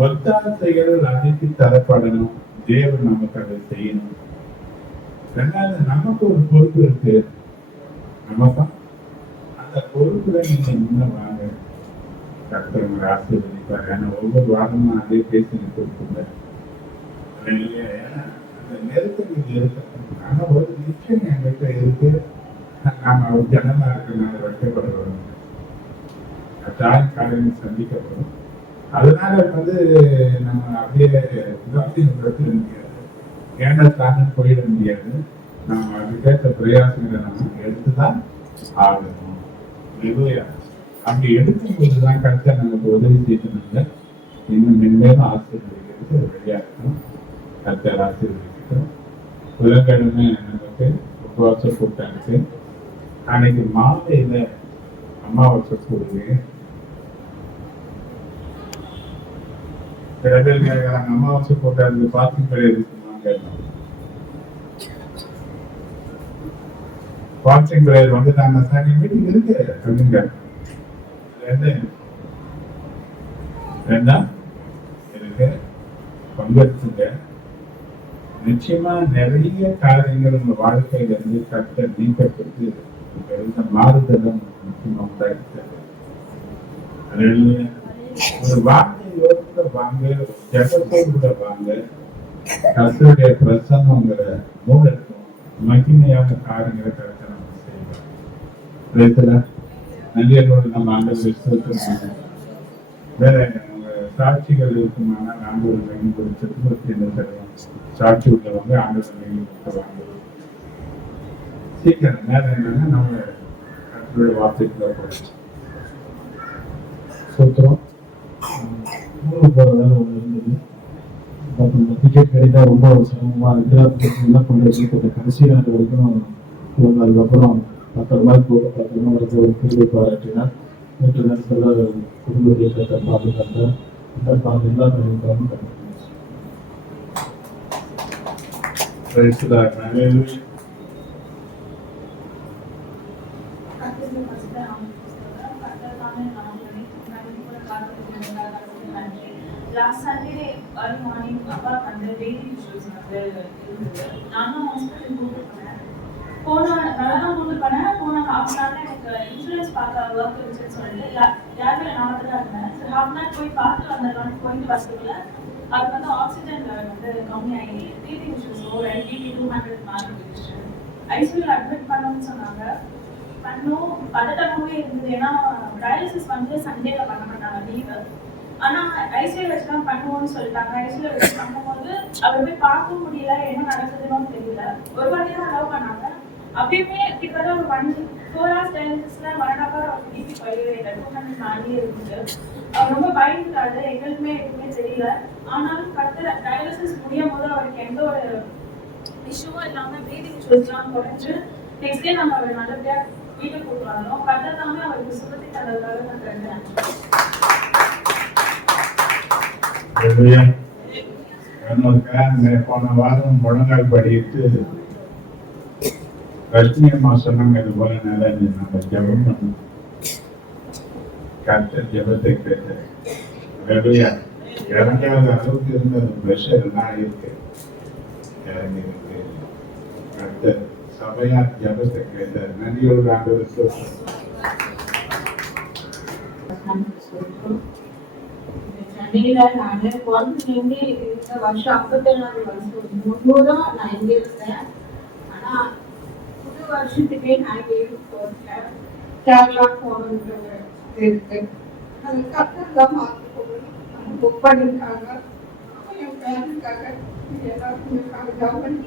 ஒத்தாசைகள் அனைத்து தரப்படணும். தேவன் நமக்கு அதை செய்யணும். ரெண்டாவது நமக்கு ஒரு பொறுப்பு இருக்கு. நமக்கு அந்த பொறுப்புல நீங்க முன்ன வாங்க, கர்த்தர் உங்களை ஆசீர்வதிப்பார். ஏன்னா ஒவ்வொரு வாரமும் அதே பேசி கொடுத்துருந்தார். ஏன்னா அந்த நெருக்கங்கள் இருக்கு. ஆனா ஒரு நிச்சயம் என்கிட்ட இருக்கு, நாம ஒரு ஜனமா இருக்கிறனால வைக்கப்படுறோம், கட்டாயம் காலையில் சந்திக்கப்படும். அதனால வந்து நம்ம அப்படியே விட முடியாது, ஏன்னா தானே போயிட முடியாது. நம்ம அதுக்கேற்ற பிரயாசங்களை நம்ம எடுத்துதான் ஆகணும். அப்படி எடுக்கும்போதுதான் கரெக்டா நமக்கு உதவி செய்யணுங்க. இன்னும் மென்மேலும் ஆசீர்வதிக்கிறது ரெடியா இருக்கணும். கர்த்தர் ஆசீர்வதிக்கிறோம். புதன்கிழமை நமக்கு உபவாச கூட்டாங்க. அன்னைக்கு மாலையில அமாவாசை கூடுங்க. சில பேர் கேட்கறாங்க, அமாவாசை கூட்டாங்க பாத்திங் கிடையாது. வாட்சிங் பிரேயர் வந்து நாங்க சாமி மீட்டிங் இருக்கு அப்படிங்க. இருக்கு, பங்கெடுத்துங்க. நிச்சயமா நிறைய காரியங்கள் உங்க வாழ்க்கையில இருந்து கட்ட நீக்கப்பட்டு இந்த மாறுதலும் முக்கியமா உண்டாகிட்டது. ஒரு வார்த்தையோட வாங்க, ஜபத்தோடு வாங்க. கர்த்தருடைய பிரசன்னங்கிற மூலத்துவம் மகிமையான காரியங்களை கரெக்டாக நம்ம செய்யலாம். நன்றியோடு நம்ம ஆண்டவரை ஸ்தோத்திரம். வேற சாட்சிகள் இருக்குமானால் ஆண்டவர் பயன்படுத்துறது என்ன தருவாங்க. சாட்சி உள்ளவங்க ஆண்டவர் பயன்படுத்துவாங்க. சீக்கிரம் நேரம் என்னன்னா நம்ம கர்த்தருடைய வார்த்தைக்குள்ள போயிடுச்சு. சூத்திரம் ஊருக்கு போகிறதால ஒன்று இருந்தது. பட் இந்த டிக்கெட் கிடைத்தா ரொம்ப சிரமமாக இருக்குது. என்ன பண்ணுறது கடைசி நாள் வரைக்கும் இவங்க அதுக்கப்புறம் பத்திரமா பத்திரமா இருக்க ஒரு கிருபை பாராட்டினார். நேற்று நேரத்தில் குடும்ப இயக்கத்தை பாதுகாத்தார். எல்லா கருவிக்காகவும் Last Sunday early morning, Papa வந்து baby issues வந்து இருந்தது. நானும் ஹாஸ்பிட்டல் கூட்டிட்டு போனேன். நல்லா கூட்டிட்டு போனேன். போன half an hour எனக்கு இன்சூரன்ஸ் பார்க்க ஒர்க் இருந்துச்சுன்னு சொல்லிட்டு யாருமே நான் மட்டும் தான் இருந்தேன். ஸோ half an hour போய் பார்த்து வந்தேன். போயிட்டு வரதுக்குள்ள அது வந்து ஆக்சிஜன் லெவல் வந்து கம்மியாகி breathing issues ஒரு NBP 200 மார்க் இருந்துச்சு. ஐசியூவில் அட்மிட் பண்ணணும்னு சொன்னாங்க. பண்ணோம் பதட்டமாகவே இருந்தது. ஏன்னா டயாலிசிஸ் வந்து சண்டேல பண்ண மாட்டாங்க, லீவு. ஆனா ஐசியூ வச்சுதான் பண்ணுவோம்னு சொல்லிட்டாங்க. ஐசியூ வச்சு பண்ணும்போது அவர் போய் பார்க்க முடியல, என்ன நடக்குதுன்னு தெரியல. ஒரு வாட்டி தான் அலோவ் பண்ணாங்க. அப்பயுமே கிட்டத்தட்ட ஒரு 4 hours டயாலிசிஸ்ல 1.5 hour அவர் பிபி குறையவே இல்லை, 200 மேலேயே இருந்துச்சு. அவர் ரொம்ப பயந்துட்டாரு, எங்களுக்குமே எதுவுமே தெரியல. ஆனாலும் டயாலிசிஸ் முடியும் போது அவருக்கு எந்த ஒரு இஷ்யூவும் இல்லாம பிரீதிங் இஷ்யூஸ்லாம் குறைஞ்சு நெக்ஸ்ட் டே நம்ம அவர் நல்லபடியா வீட்டுக்கு கூட்டு வந்தோம். கட்டத்தாமே அவருக்கு சுகத்தை தந்ததுக்காக நான் ரெண்டு போன வாரம் முழங்கால் படிட்டு ரஷ்மி அம்மா சொன்னாங்க. இது போல நல்லா நம்ம ஜபம் பண்ணணும். கர்த்தர் ஜபத்தை கேட்டார். 2வது அளவுக்கு இருந்த பிரஷர் எல்லாம் இருக்கு, இறங்கி இருக்கு. கர்த்தர் சபையார் ஜபத்தை கேட்டார். நன்றியோடு ஆண்டவருக்கு சென்னையில நானு குழந்தைங்க இந்த வருஷம் 57வது வருஷம் முழுவதும் நான் இங்க இருந்தேன். ஆனா புது வருஷத்துக்கே நான் கேரளா போகணுன்ற இருக்கு. அது கத்தர்தான் மாற்றி போகணும் புக் பண்ணிருக்காங்க. என் பேருக்காக எல்லாருக்கும் கவர்மெண்ட்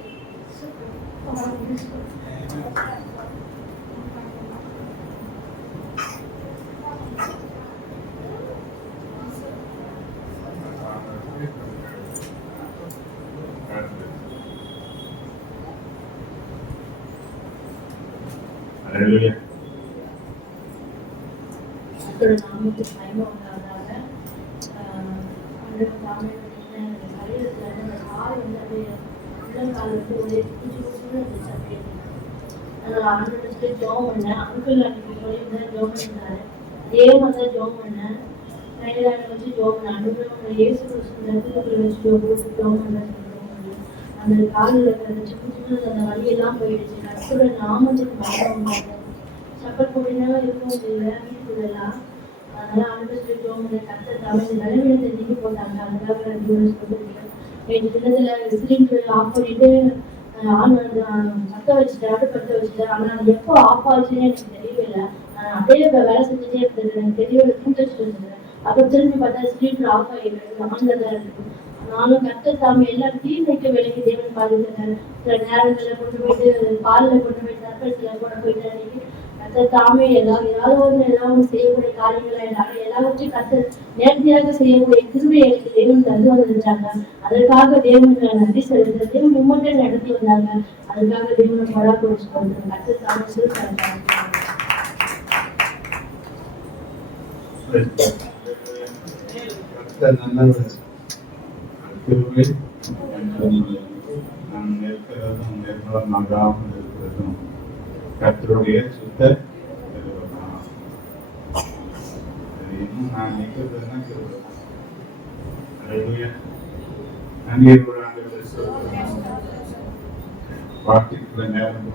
நாமத்துக்கு மகிமை உண்டாவதாக. சரீரத்துல அந்த கால் வந்து அப்படியே உள்ளங்கால் வந்து ஒரே குச்சி குச்சின்னு இருந்துச்சு அப்படியே. அதனால ஆண்டவர்கிட்ட ஜெபம் பண்ணேன். அங்கிள் அன்னைக்கு சொல்லியிருந்தேன், ஜெபம் பண்ணிருந்தாரு. அதே மாதிரி தான் ஜெபம் பண்ணேன். கையில வச்சு ஜெபம் பண்ணேன். அனுபவம் இயேசு கிறிஸ்துவ வச்சு ஜெபம் பண்ணேன். அந்த காலில் இருக்கிற சின்ன சின்ன அந்த வலியெல்லாம் போயிடுச்சு. கர்த்தருடைய நாமத்துக்கு மகிமை உண்டாவதாக. சப்பல் போட்டினாலும் இருக்கவும் இல்லை வீட்டுக்குள்ளெல்லாம். அதனால ஆண்டவர்கிட்ட ஜெபம் பண்ணேன். கர்த்தர் தாமே இந்த நிலைமையை நீக்கி போட்டாங்க. அதுக்காக சொல்லிருக்கேன். நேற்று தினத்துல சிலிண்டர் ஆஃப் பண்ணிட்டு பத்த வச்சுட்டேன், அடுப்பத்த வச்சுட்டேன். ஆனா அது எப்போ ஆஃப் ஆச்சுன்னு எனக்கு தெரியவே இல்லை. அப்படியே வேலை செஞ்சுட்டே இருந்தது, எனக்கு தெரியவே தூண்டு வச்சுட்டு இருந்தது. அப்புறம் திரும்பி பார்த்தா சிலிண்டர் ஆஃப் ஆகிடுது, ஆன்ல தான் இருக்கு. நானும் கர்த்தர் தாமே எல்லாம் தீர்மைக்கு விலைக்கு தேவன் பாதுகாத்தாரு. சில நேரங்களில் கொண்டு போயிட்டு பாலில் கொண்டு போய் தற்பத்தில் கொண்டு போயிட்டு அன்னைக்கு கர்த்தர் தாமே ஏதாவது செய்யக்கூடிய காரியங்களை எல்லாவற்றையும் கர்த்தர் நேர்த்தியாக செய்யக்கூடிய கிருபை எனக்கு தேவன் தந்து வந்துருந்தாங்க. அதற்காக தேவனுக்கு நன்றி செலுத்த தேவன் மும்மட்டே நடத்தி வந்தாங்க. அதுக்காக தேவனை பராமரிச்சு கொடுத்தாங்க. கர்த்தர் தாமே சொல்லிட்டாங்க. கர்த்தருடைய சுத்த வார்த்தைக்குள்ள நேரம்